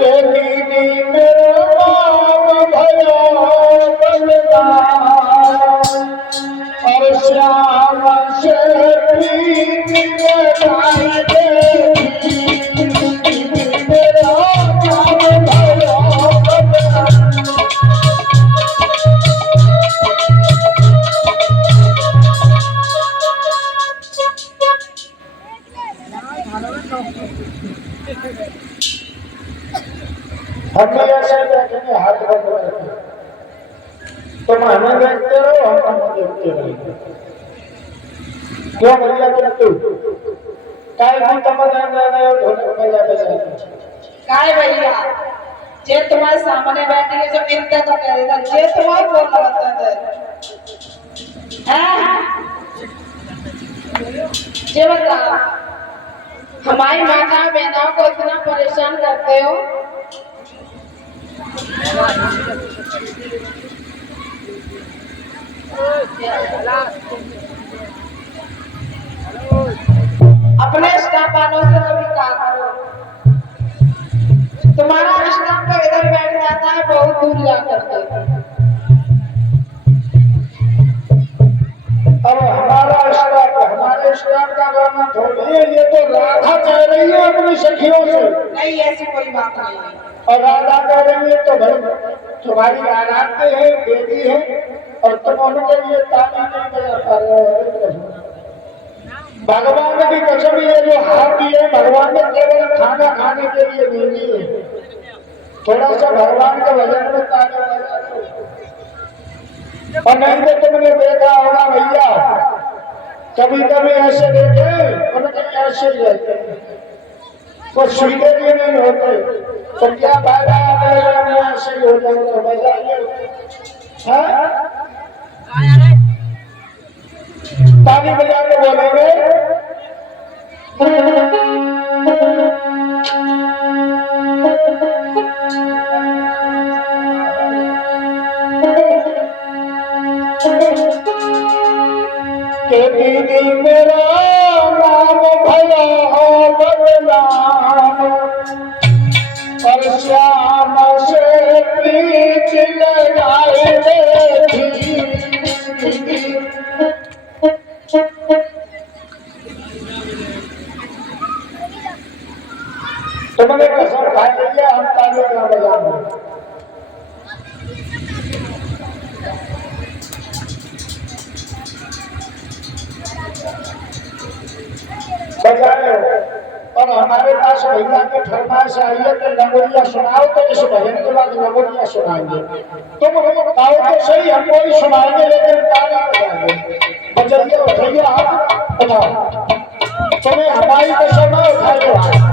दीदी मेरा नाम भला लगना और श्याम से प्रीति लगाएंगे हम भी ऐसे बैठेंगे हाथ बंद करके, तुम हमें देखते रहो हम हमें देखते रहेंगे। क्यों भैया तू काय की तमन्ना जाने और ढोलक बजा बजा काय भैया जे तुम्हारे सामने बैठेंगे जो इनका तो कहेगा जे तुम्हारे बोल लगाता है जे बता हमारी माता बहनों को इतना परेशान करते हो। अपने स्टाफ वालों से कभी कहा करो, तुम्हारा स्टाफ तो इधर बैठ जाता है बहुत दूर जा करके। अब हमारे स्टाफ का गाना थोड़ी है, ये तो राधा कह रही है अपनी सखियों से। नहीं ऐसी कोई बात नहीं है। और राधा कह रही है तो भाई तुम्हारी आराध्य है, देवी है और तुम उनके लिए ताली नहीं बजा पा रहे हो। भगवान की कसम, ये जो हाथ दिए भगवान ने केवल खाना खाने के लिए नहीं दिए, थोड़ा सा भगवान के भजन में ताली बजा दो। और नहीं तो तुमने देखा होगा भैया, कभी कभी ऐसे देखे उनके ऐसे ही रहते हैं, कुछ सीधे भी नहीं होते, तो क्या फायदा ऐसे ही हो जाए तो मजा है। ताली बजा के बोलेंगे के दीदी मेरा और श्याम से प्रीत लगाए थी। तुमने कसम खा लिया हम ताली ना बजाएंगे। बजाए और हमारे पास भैया की फरमाइश आई है कि लंगोरिया सुनाओ, तो इस भजन के बाद लंगोरिया सुनाएंगे। तुम गाओ तो सही, हम कोई सुनाएंगे लेकिन ताली बजाएंगे। बजाइए उठाइए हाथ बताओ, तुम्हें हमारी कसम है उठाइए हाथ।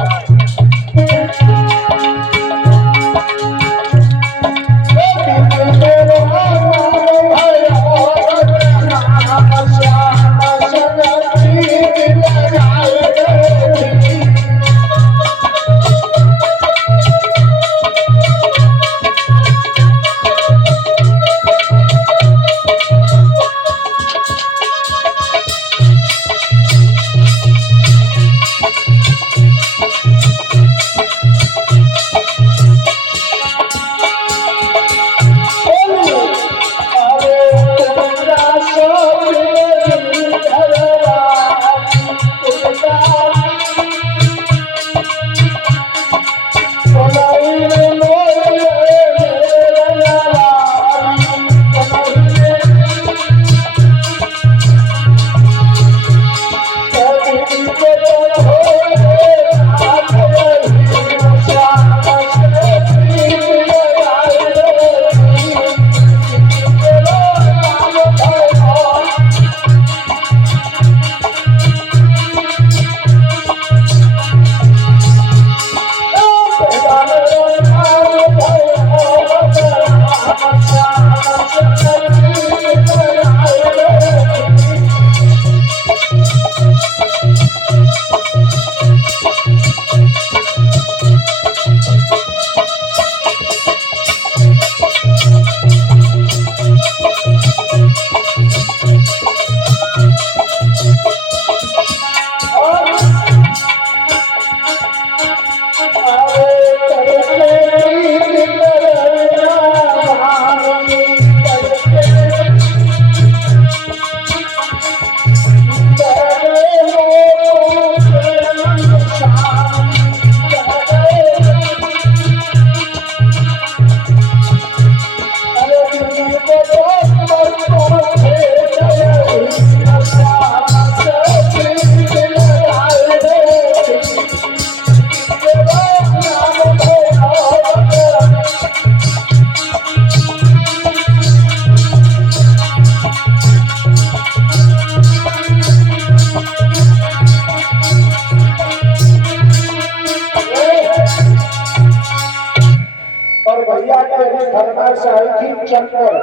चक्कर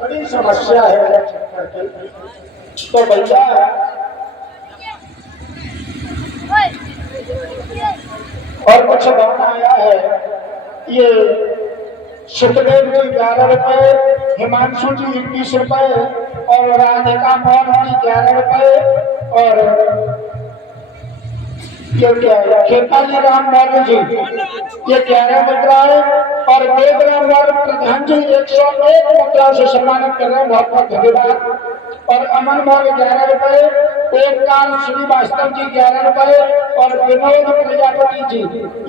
बड़ी समस्या है चक्कर की। तो भैया और कुछ गाना आया है, ये सुखदेव जी 11 रुपए, हिमांशु जी 21 रुपए और राधिका मोहन जी 11 रुपए और ये क्या है खेताली राम मौर्य जी ये 11 मुद्राएं और वेदराम प्रधान जी 101 मुद्रा से सम्मानित कर रहे हैं, बहुत बहुत धन्यवाद। और अमन मौर्य 11 रुपए, ओमकार श्रीवास्तव जी 11 रुपए और विनोद प्रजापति जी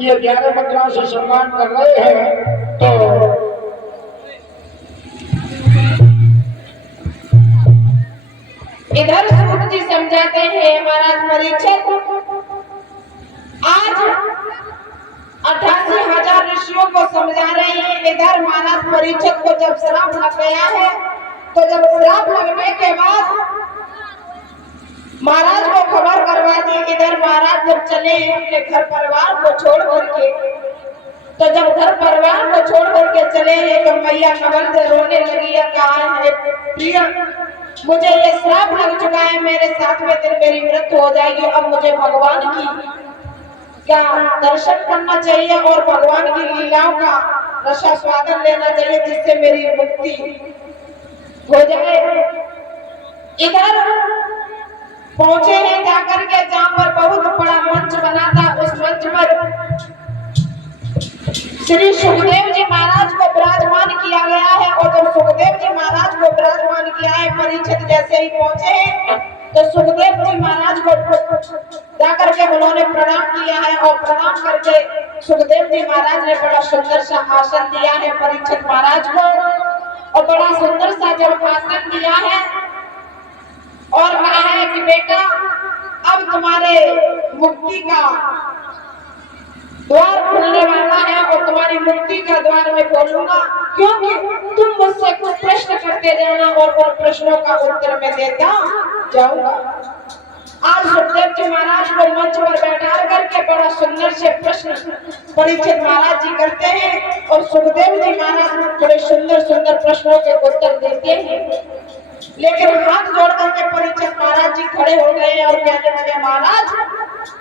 ये 11 मुद्राओं से सम्मान कर रहे हैं। तो इधर सूत जी समझाते हैं महाराज परीक्षित आज 88,000 ऋषियों को समझा रहे हैं। इधर महाराज परीक्षित को जब श्राप लग गया है, तो जब श्राप लगने के बाद महाराज को खबर करवा दी। इधर महाराज जब चले अपने घर परिवार को छोड़ करके, तो जब घर परिवार को छोड़ करके चले हैं तो मैया कमल से रोने लगी है, कहा है प्रिय मुझे ये श्राप लग चुका है, मेरे साथ में दिन मेरी मृत्यु हो जाएगी। अब मुझे भगवान की क्या दर्शन करना चाहिए और भगवान की लीलाओं का रसास्वादन लेना चाहिए, जिससे मेरी मुक्ति हो जाए। इधर पहुंचे हैं जाकर के, जहां पर बहुत बड़ा मंच बना था। उस मंच पर श्री सुखदेव जी महाराज को विराजमान किया गया है। और जब सुखदेव जी महाराज को विराजमान किया है, परीक्षित जैसे ही पहुंचे हैं तो सुखदेव जी महाराज को जाकर के उन्होंने प्रणाम किया है। और प्रणाम करके सुखदेव जी महाराज ने बड़ा सुंदर सा आसन दिया है परीक्षित महाराज को। और बड़ा सुंदर सा जब आसन दिया है और कहा है कि बेटा अब तुम्हारे मुक्ति का द्वार खुलने वाला है और तुम्हारी मुक्ति का द्वार मैं खोलूंगा, क्योंकि तुम मुझसे कुछ प्रश्न करते जाना और उन प्रश्नों का उत्तर मैं देता जाऊंगा। आज सुखदेव जी महाराज को मंच पर बैठा करके बड़ा सुंदर से प्रश्न परीक्षित महाराज जी करते हैं और सुखदेव जी महाराज बड़े सुंदर सुंदर प्रश्नों के उत्तर देते हैं। लेकिन हाथ जोड़ करके परीक्षित महाराज जी खड़े हो गए और कहने लगे, महाराज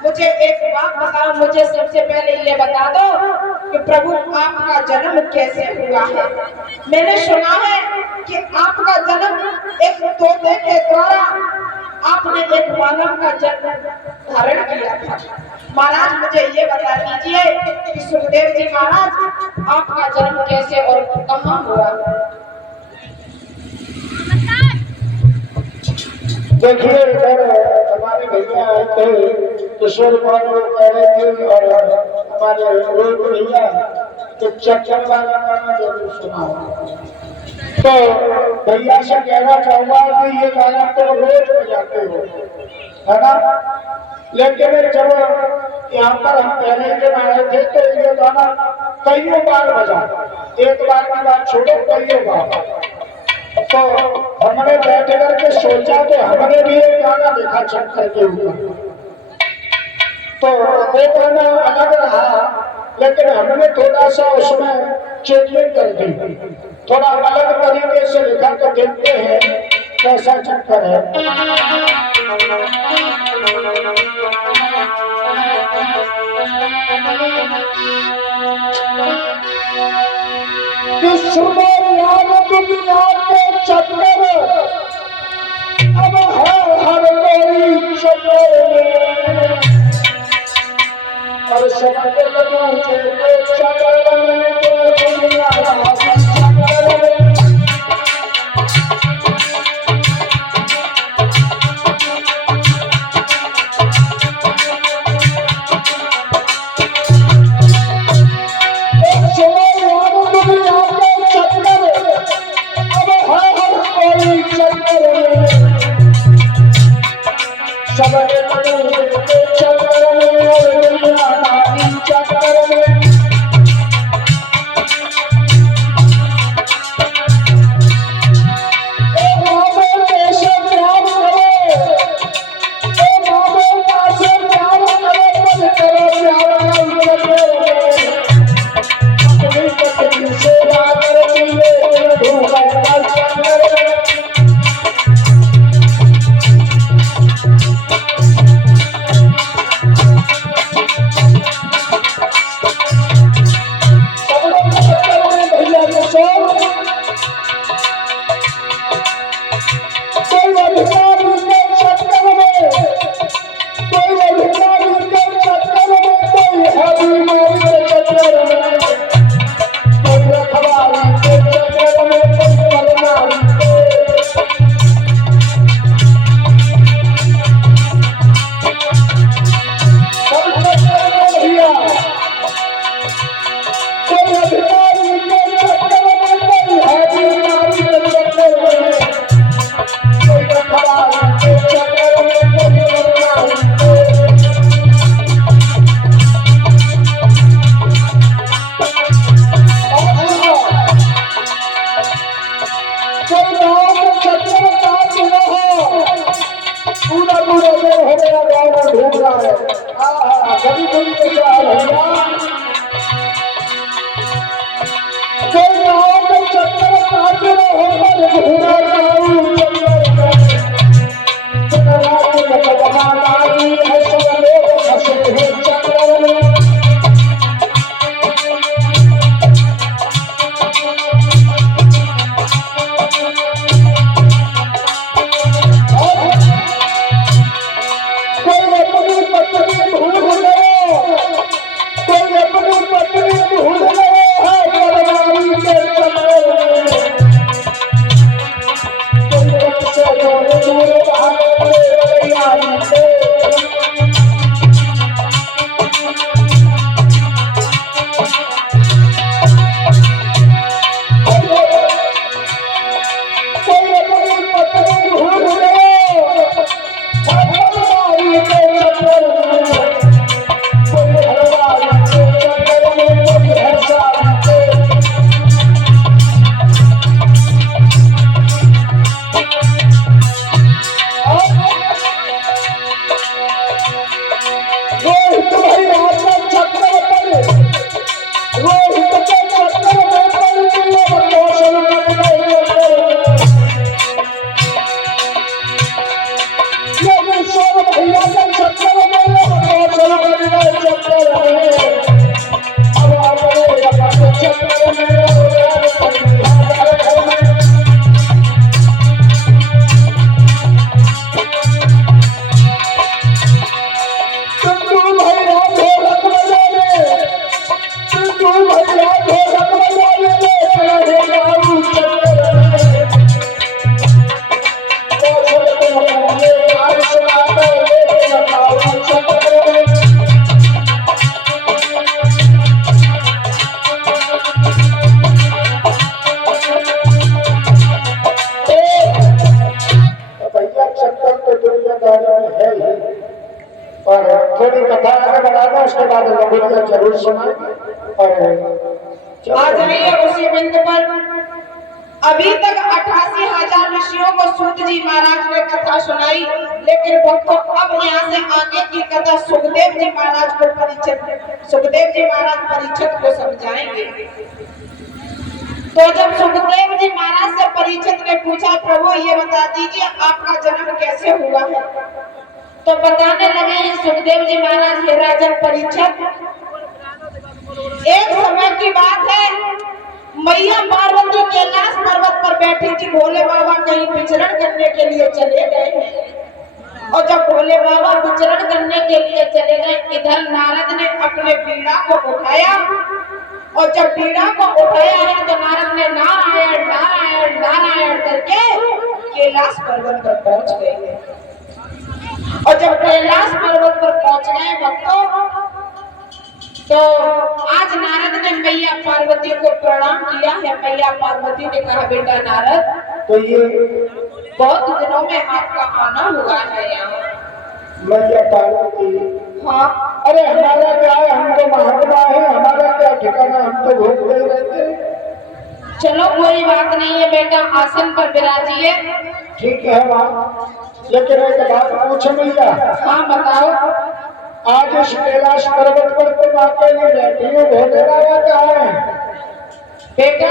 मुझे एक बात बताओ, मुझे सबसे पहले ये बता दो कि प्रभु आपका जन्म कैसे हुआ है। मैंने सुना है कि आपका जन्म एक तोते के द्वारा आपने एक मानव का जन्म धारण किया था। महाराज मुझे ये बता दीजिए कि सुखदेव जी महाराज आपका जन्म कैसे और कहाँ हुआ। देखिए इधर हमारे भैया आए थे, किशोर कुमार कह रहे थे और हमारे रोहित भैया तो चक्कर वाला गाना जरूर सुना। तो भैया से कहना चाहूंगा कि ये गाना तो रोज बजाते हो, है ना, लेकिन जब यहाँ पर हम पहले दिन आए थे तो ये गाना कईयों बार बजा, एक बार की बात छोड़ो कईयों बार। तो हमने बैठ करके सोचा कि हमने भी एक गाना देखा चक्कर के ऊपर, तो वो गाना अलग रहा, लेकिन हमने थोड़ा सा उसमें चेंजिंग कर दी, थोड़ा अलग तरीके से लिखा। तो देखते हैं कैसा चक्कर है। दुनिया के चक्कर अब हर कोई चक्कर में, और समझ लो के चक्कर में तो दुनिया चक्कर में। सुनाएंगे। और आ जाइए उसी बिंदु पर। अभी तक 88,000 ऋषियों को सूत जी महाराज ने कथा सुनाई, लेकिन भक्तों अब यहाँ से आगे की कथा सुखदेव जी महाराज को सुखदेव जी महाराज परीक्षित को समझाएंगे। तो जब सुखदेव जी महाराज से परीक्षित ने पूछा, प्रभु ये बता दीजिए आपका जन्म कैसे हुआ है? तो बताने लगे हैं सुखदेव जी महाराज, हे राजन परीक्षित, एक समय की बात है, मैया पार्वती कैलाश पर्वत पर बैठी थी, भोले बाबा कहीं विचरण करने के लिए चले गए हैं। और जब भोले बाबा विचरण करने के लिए चले गए, इधर नारद ने अपने बीड़ा को उठाया, और जब बीड़ा को उठाया है तो नारद ने नारायण नारायण नारायण करके कैलाश पर्वत पर पहुंच गए। और जब कैलाश पर्वत पर पहुंच गए भक्तों, तो आज नारद ने मैया पार्वती को प्रणाम किया है। मैया पार्वती ने कहा, बेटा नारद, तो ये बहुत दिनों में आपका आना हुआ है यहाँ। मैया पार्वती, हाँ, अरे हमारा क्या है, हम तो महात्मा है, हमारा क्या ठिकाना, हम तो घूमते ही रहते। चलो कोई बात नहीं है बेटा, आसन पर विराजिए। ठीक है माँ, लेकिन एक बात पूछो मैया। हाँ बताओ। आज इस कैलाश पर्वत पर तुम अकेले बैठी हो, भोले बाबा कहाँ है? बेटा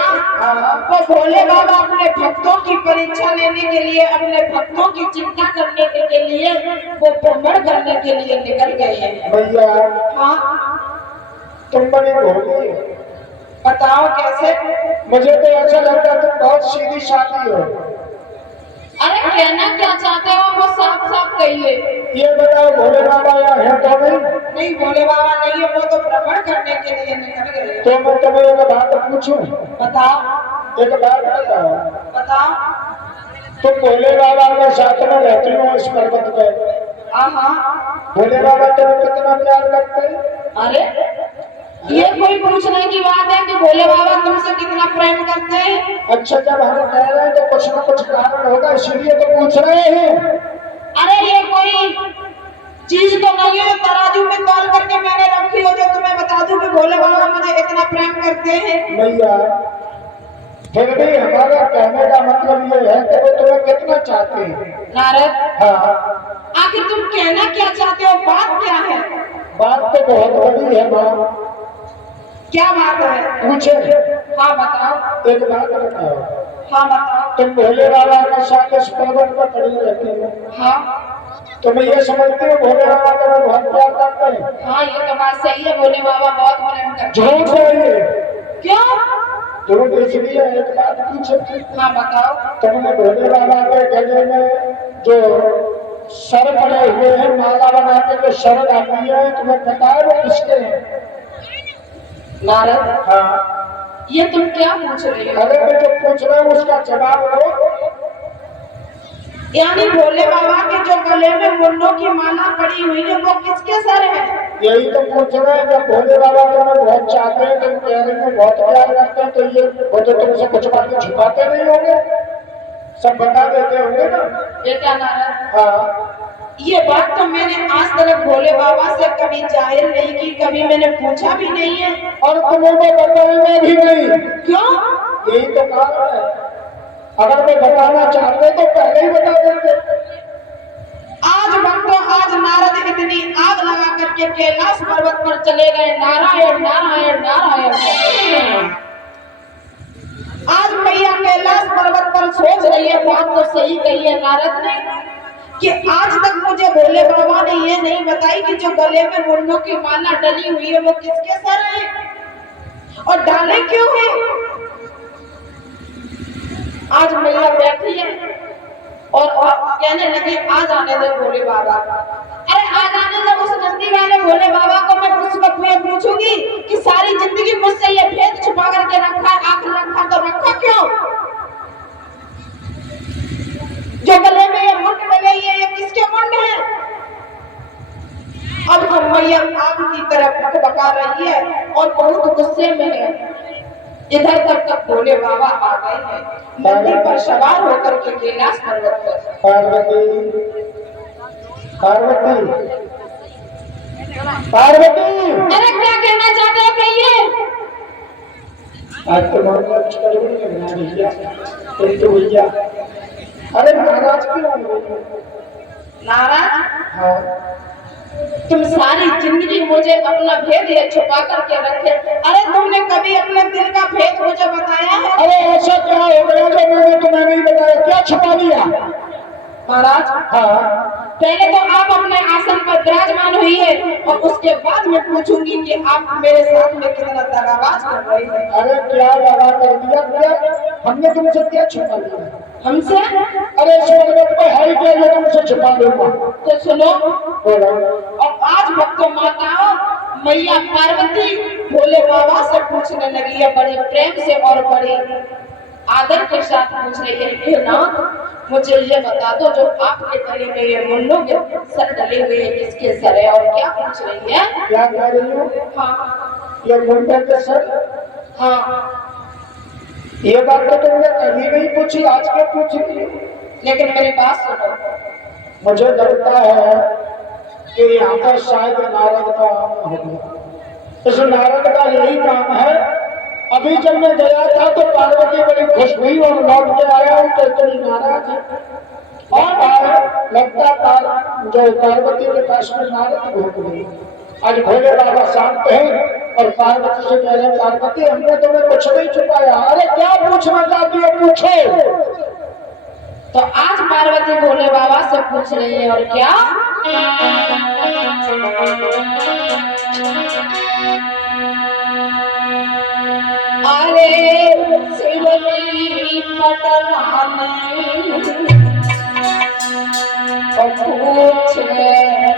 वो भोले बाबा अपने भक्तों की परीक्षा लेने के लिए, अपने भक्तों की चिंता करने के लिए, वो भ्रमण करने के लिए निकल गए हैं। भैया हाँ तुम बड़ी भोली हो। बताओ कैसे? मुझे तो ऐसा लगता है तुम बहुत सीधी सादी हो। अरे कहना क्या चाहते हो वो साफ साफ कहिए। ये बताओ भोले बाबा यहाँ है तो नहीं? नहीं भोले बाबा नहीं है, वो तो भ्रमण करने के लिए निकल गए। तो मैं तुम्हें एक बात पूछूं? बताओ। एक बात बताओ, बताओ। तुम भोले बाबा के साथ में रहती हो इस पर्वत पे। हाँ। भोले बाबा तुम्हें कितना प्यार करते हैं? अरे ये कोई पूछने की बात है कि भोले बाबा तुमसे कितना प्रेम करते हैं? अच्छा जब हम कह रहे हैं तो कुछ न कुछ कारण होगा, इसीलिए तो पूछ रहे हैं। अरे ये कोई चीज तो नहीं है तराजू में तौल करके मैंने रखी हो जो तुम्हें बता दूं कि भोले बाबा मुझे इतना प्रेम करते हैं। भैया फिर भी हमारा कहने का मतलब ये है कि वो तुम्हें कितना चाहते हैं। नारद हाँ आखिर तुम कहना क्या चाहते हो, बात क्या है? बात तो बहुत बड़ी है माँ। क्या बात है? पूछे? हाँ बताओ। एक बात बताओ। हाँ बताओ। तुम भोले बाबा के साथ इस पर्वत पर खड़ी रहती हो। हाँ। तो मैं ये समझती हूँ भोले बाबा तुम्हें बहुत प्यार करते हैं। हाँ ये तो बात सही है, भोले बाबा बहुत प्रेम करते हैं। झूठ है ये। क्यों? झूठ इसलिए एक बात पूछे। हाँ बताओ। तुमने भोले बाबा के गले में जो सर पड़े हुए हैं, माला बना के जो सर डाली है, तुम्हें पता है वो किसके हैं? नारद हाँ ये तुम क्या पूछ रहे हो? अरे मैं जो पूछ रहा हूँ उसका जवाब दो। यानी भोले बाबा के जो गले में मुन्नों की माला पड़ी हुई है वो किसके सर है? यही तो पूछ रहे हैं। जब भोले बाबा तुम्हें बहुत चाहते हैं, तुम कह रही हो बहुत प्यार करते हैं, तो ये वो तो तुमसे कुछ बातें छुपाते नहीं होंगे, सब बता देते होंगे ना? बेटा नारद हाँ ये बात तो मैंने आज तक भोले बाबा से कभी जाहिर नहीं की, कभी मैंने पूछा भी नहीं है। और तुम्हें मैं बताऊंगा भी नहीं। क्यों? यही तो कारण है, अगर मैं बताना चाहते तो पहले ही बता देते। आज भक्तों आज नारद इतनी आग लगा करके कैलाश पर्वत पर चले गए, नारायण नारायण नारायण। आज मैया कैलाश पर्वत पर सोच रही है, बात तो सही कही है नारद ने कि आज तक मुझे भोले बाबा ने ये नहीं बताई कि जो गले में मुन्नों की माला डली हुई है वो किसके सर है और डाले क्यों है। आज मैया बैठी है और कहने लगे आ जाने दे भोले बाबा। अरे आ जाने दे उस नंदी वाले भोले बाबा को। मैं उसको पूछूंगी कि सारी जिंदगी मुझसे ये भेद छुपा करके रखा है, आखिर रखा तो रखा क्यों? जो गले में ये मुंड डले ये किसके मुंड है? अब तो मैया आग की तरफ बकबका रही है और बहुत गुस्से में है। इधर तक भोले बाबा आ गए हैं, नंदी पर सवार होकर के कैलाश पर्वत पर। पार्वती पार्वती पार्वती, अरे क्या कहना चाहते हो कहिए। आज तो मामला कुछ गड़बड़ लग रहा है भैया। एक तो भैया, अरे नाराज क्यों हो गए? नाराज? हाँ, तुम सारी जिंदगी मुझे अपना भेद ये छुपा करके रखे। अरे तुमने कभी अपने दिल का भेद मुझे बताया है? अरे ऐसा क्या हो गया जो मैंने तुम्हें नहीं बताया? क्या छुपा लिया? महाराज, हाँ, पहले तो आप अपने आसन पर विराजमान हुई है और उसके बाद मैं पूछूंगी कि आप मेरे साथ में कितना दगाबाज कर रही है। अरे क्या दगा कर दिया? क्या हमने तुमसे क्या छुपा लिया? हमसे? अरे इस पर्वत पे है ही क्या जो तुमसे छुपा दूंगा? तो सुनो, बोलो। और आज भक्तों माताओं मैया पार्वती भोले बाबा से पूछने लगी है, बड़े प्रेम से और बड़े आदर के साथ पूछ रही है, हे नाथ मुझे ये बता दो जो आपके गले में ये मुंडों के सर डले हुए हैं किसके सर है? और क्या पूछ रही है? क्या कह रही हो? हाँ ये मुंडे के सर? हाँ, ये बात तो तुमने कभी नहीं पूछी, आज क्यों पूछ रही हो? लेकिन मेरी बात सुनो। मुझे लगता है कि यहाँ पर शायद नारद का आना हो गया। इस नारद का यही काम है। अभी जब मैं गया था तो पार्वती बड़ी खुश हुई और लौट के आया हूँ तो इतनी नाराज है। और लगता जो पार्वती के पास में नारद घूम गई। आज भोले बाबा शांत हैं और पार्वती से कह रहे पार्वती हमने तुम्हें कुछ नहीं छुपाया। अरे क्या पूछना चाहती है पूछो। तो आज पार्वती भोले बाबा से पूछ रही है, और क्या? अरे शिवजी पटरानी पूछ रही है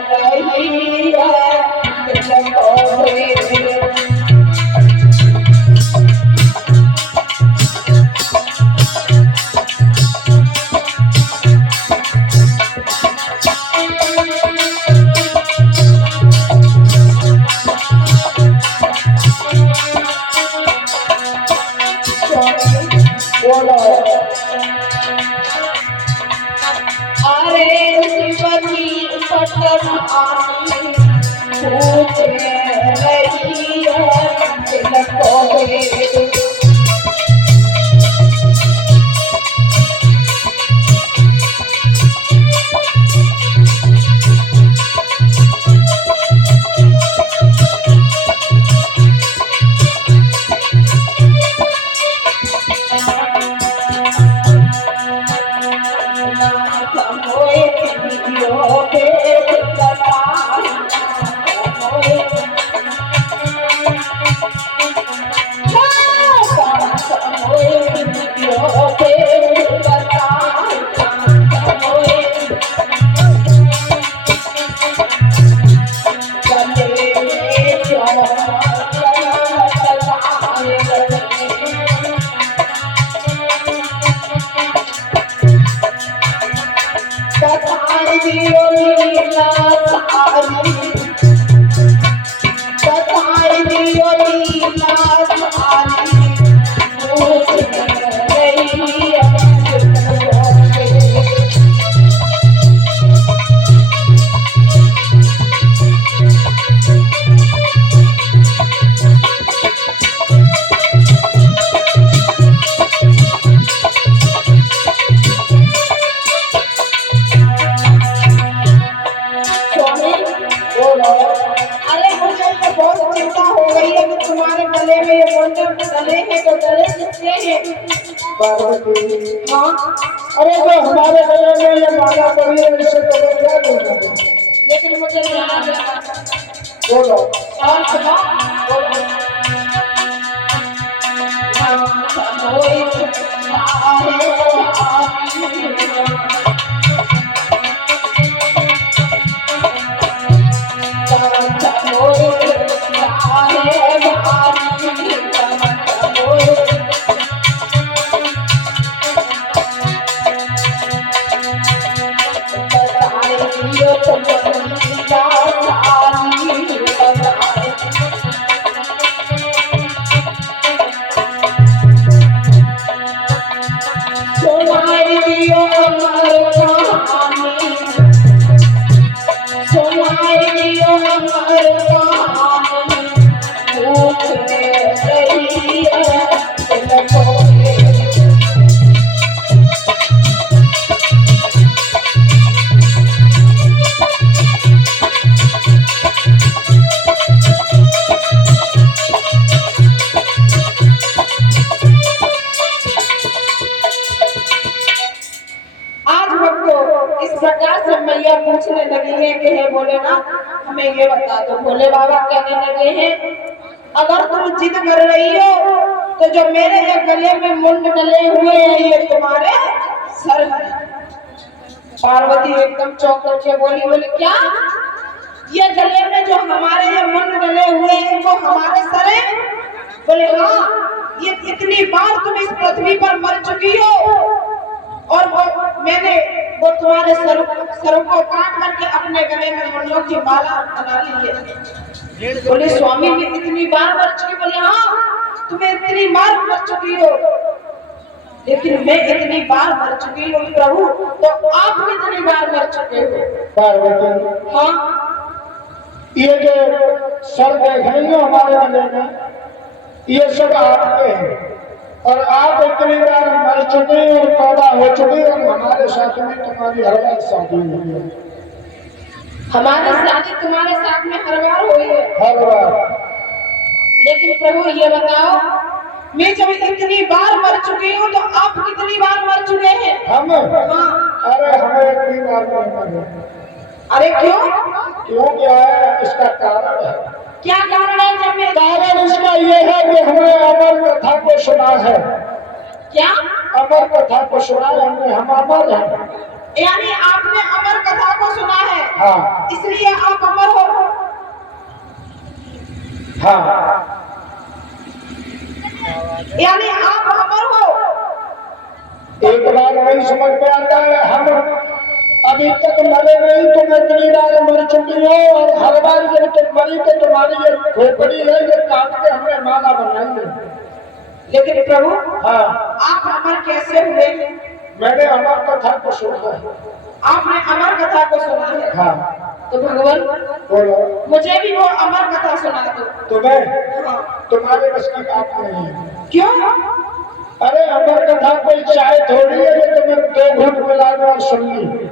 हाँ, अरे जो हमारे गले में ये माला पड़ी है इससे तो मैं क्या बोलूँ? लेकिन मुझे जाना जाना बोलो। और सुनो, बोलो। बाबा कहने लगे हैं, अगर तुम जिद कर रही हो तो जो मेरे ये गले में मुंड डले हुए हैं ये तुम्हारे सर है। पार्वती एकदम चौंक के बोली, बोली क्या? ये गले में जो हमारे ये मुंड डले हुए हैं वो हमारे सर है? बोले हाँ, ये कितनी बार तुम इस पृथ्वी पर मर चुकी हो और मैंने तुम्हारे सरों को काट करके अपने गले में मुंडों की माला बना ली है। बोले स्वामी भी इतनी बार मर चुकी? बोले हाँ, तुम्हें इतनी बार मर चुकी हो, लेकिन मैं इतनी बार मर चुकी हूँ प्रभु, तो आप कितनी बार मर चुके हो? पार्वती हाँ, ये जो सर देख रही हो हमारे गले में, ये सब आपके हैं और आप इतनी बार मर चुके और पैदा हो चुके और हमारे साथ में तुम्हारी हर बार शादी हुई है। हमारी शादी तुम्हारे साथ में हर बार हुई है? हर बार। लेकिन प्रभु ये बताओ, मैं जब इतनी बार मर चुकी हूँ तो आप कितनी बार मर चुके हैं? हम? हाँ। अरे हमें इतनी बार नहीं मरे। अरे क्यों? क्यों क्या है? इसका कारण है। क्या कारण है? जब मैं कारण इसका ये है कि हमने अमर कथा को सुना है। क्या? अमर कथा को सुना है हमने, हम अमर हैं। यानी आपने अमर कथा को सुना है? हाँ। इसलिए आप अमर हो? हाँ। यानी आप अमर हो? एक बार नहीं समझ में आता है, हम अभी तक मरे नहीं, तुम इतनी बार मर चुकी हो और हर बार जब तुम मरी तो तुम्हारी ये खोपड़ी है ये काट के हमने माला बनाई है। लेकिन प्रभु हाँ, आप अमर कैसे हुए? मैंने अमर कथा को सुना है। आपने अमर कथा को सुना है? हाँ। तो भगवान बोलो, मुझे भी वो अमर कथा सुना दो। तुम्हें? हाँ। तुम्हारे बस की बात नहीं है। क्यों? अरे अमर कथा कोई चाय थोड़ी है जो तुम्हें 2 घूंट मिला दो और सुन ली।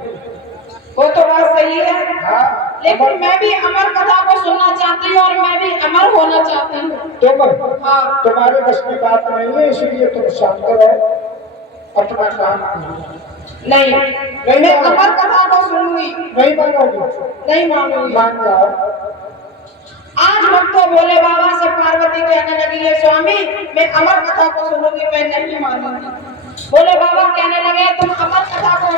वो तो बात सही है। हाँ। लेकिन मैं भी अमर कथा को सुनना चाहती हूँ और मैं भी अमर होना चाहती हूँ। तुम? हाँ। तुम्हारे बस की बात नहीं है, इसलिए तुम शांत रहो, अपना काम नहीं, मैं अमर कथा को सुनूंगी। नहीं मानोगी? नहीं मानूंगी। मान जाओ। आज हम तो भोले बाबा से पार्वती कहने लगी है, स्वामी मैं अमर कथा को सुनूंगी, मैं नहीं मानूंगी। भोले बाबा कहने लगे तुम अमर कथा को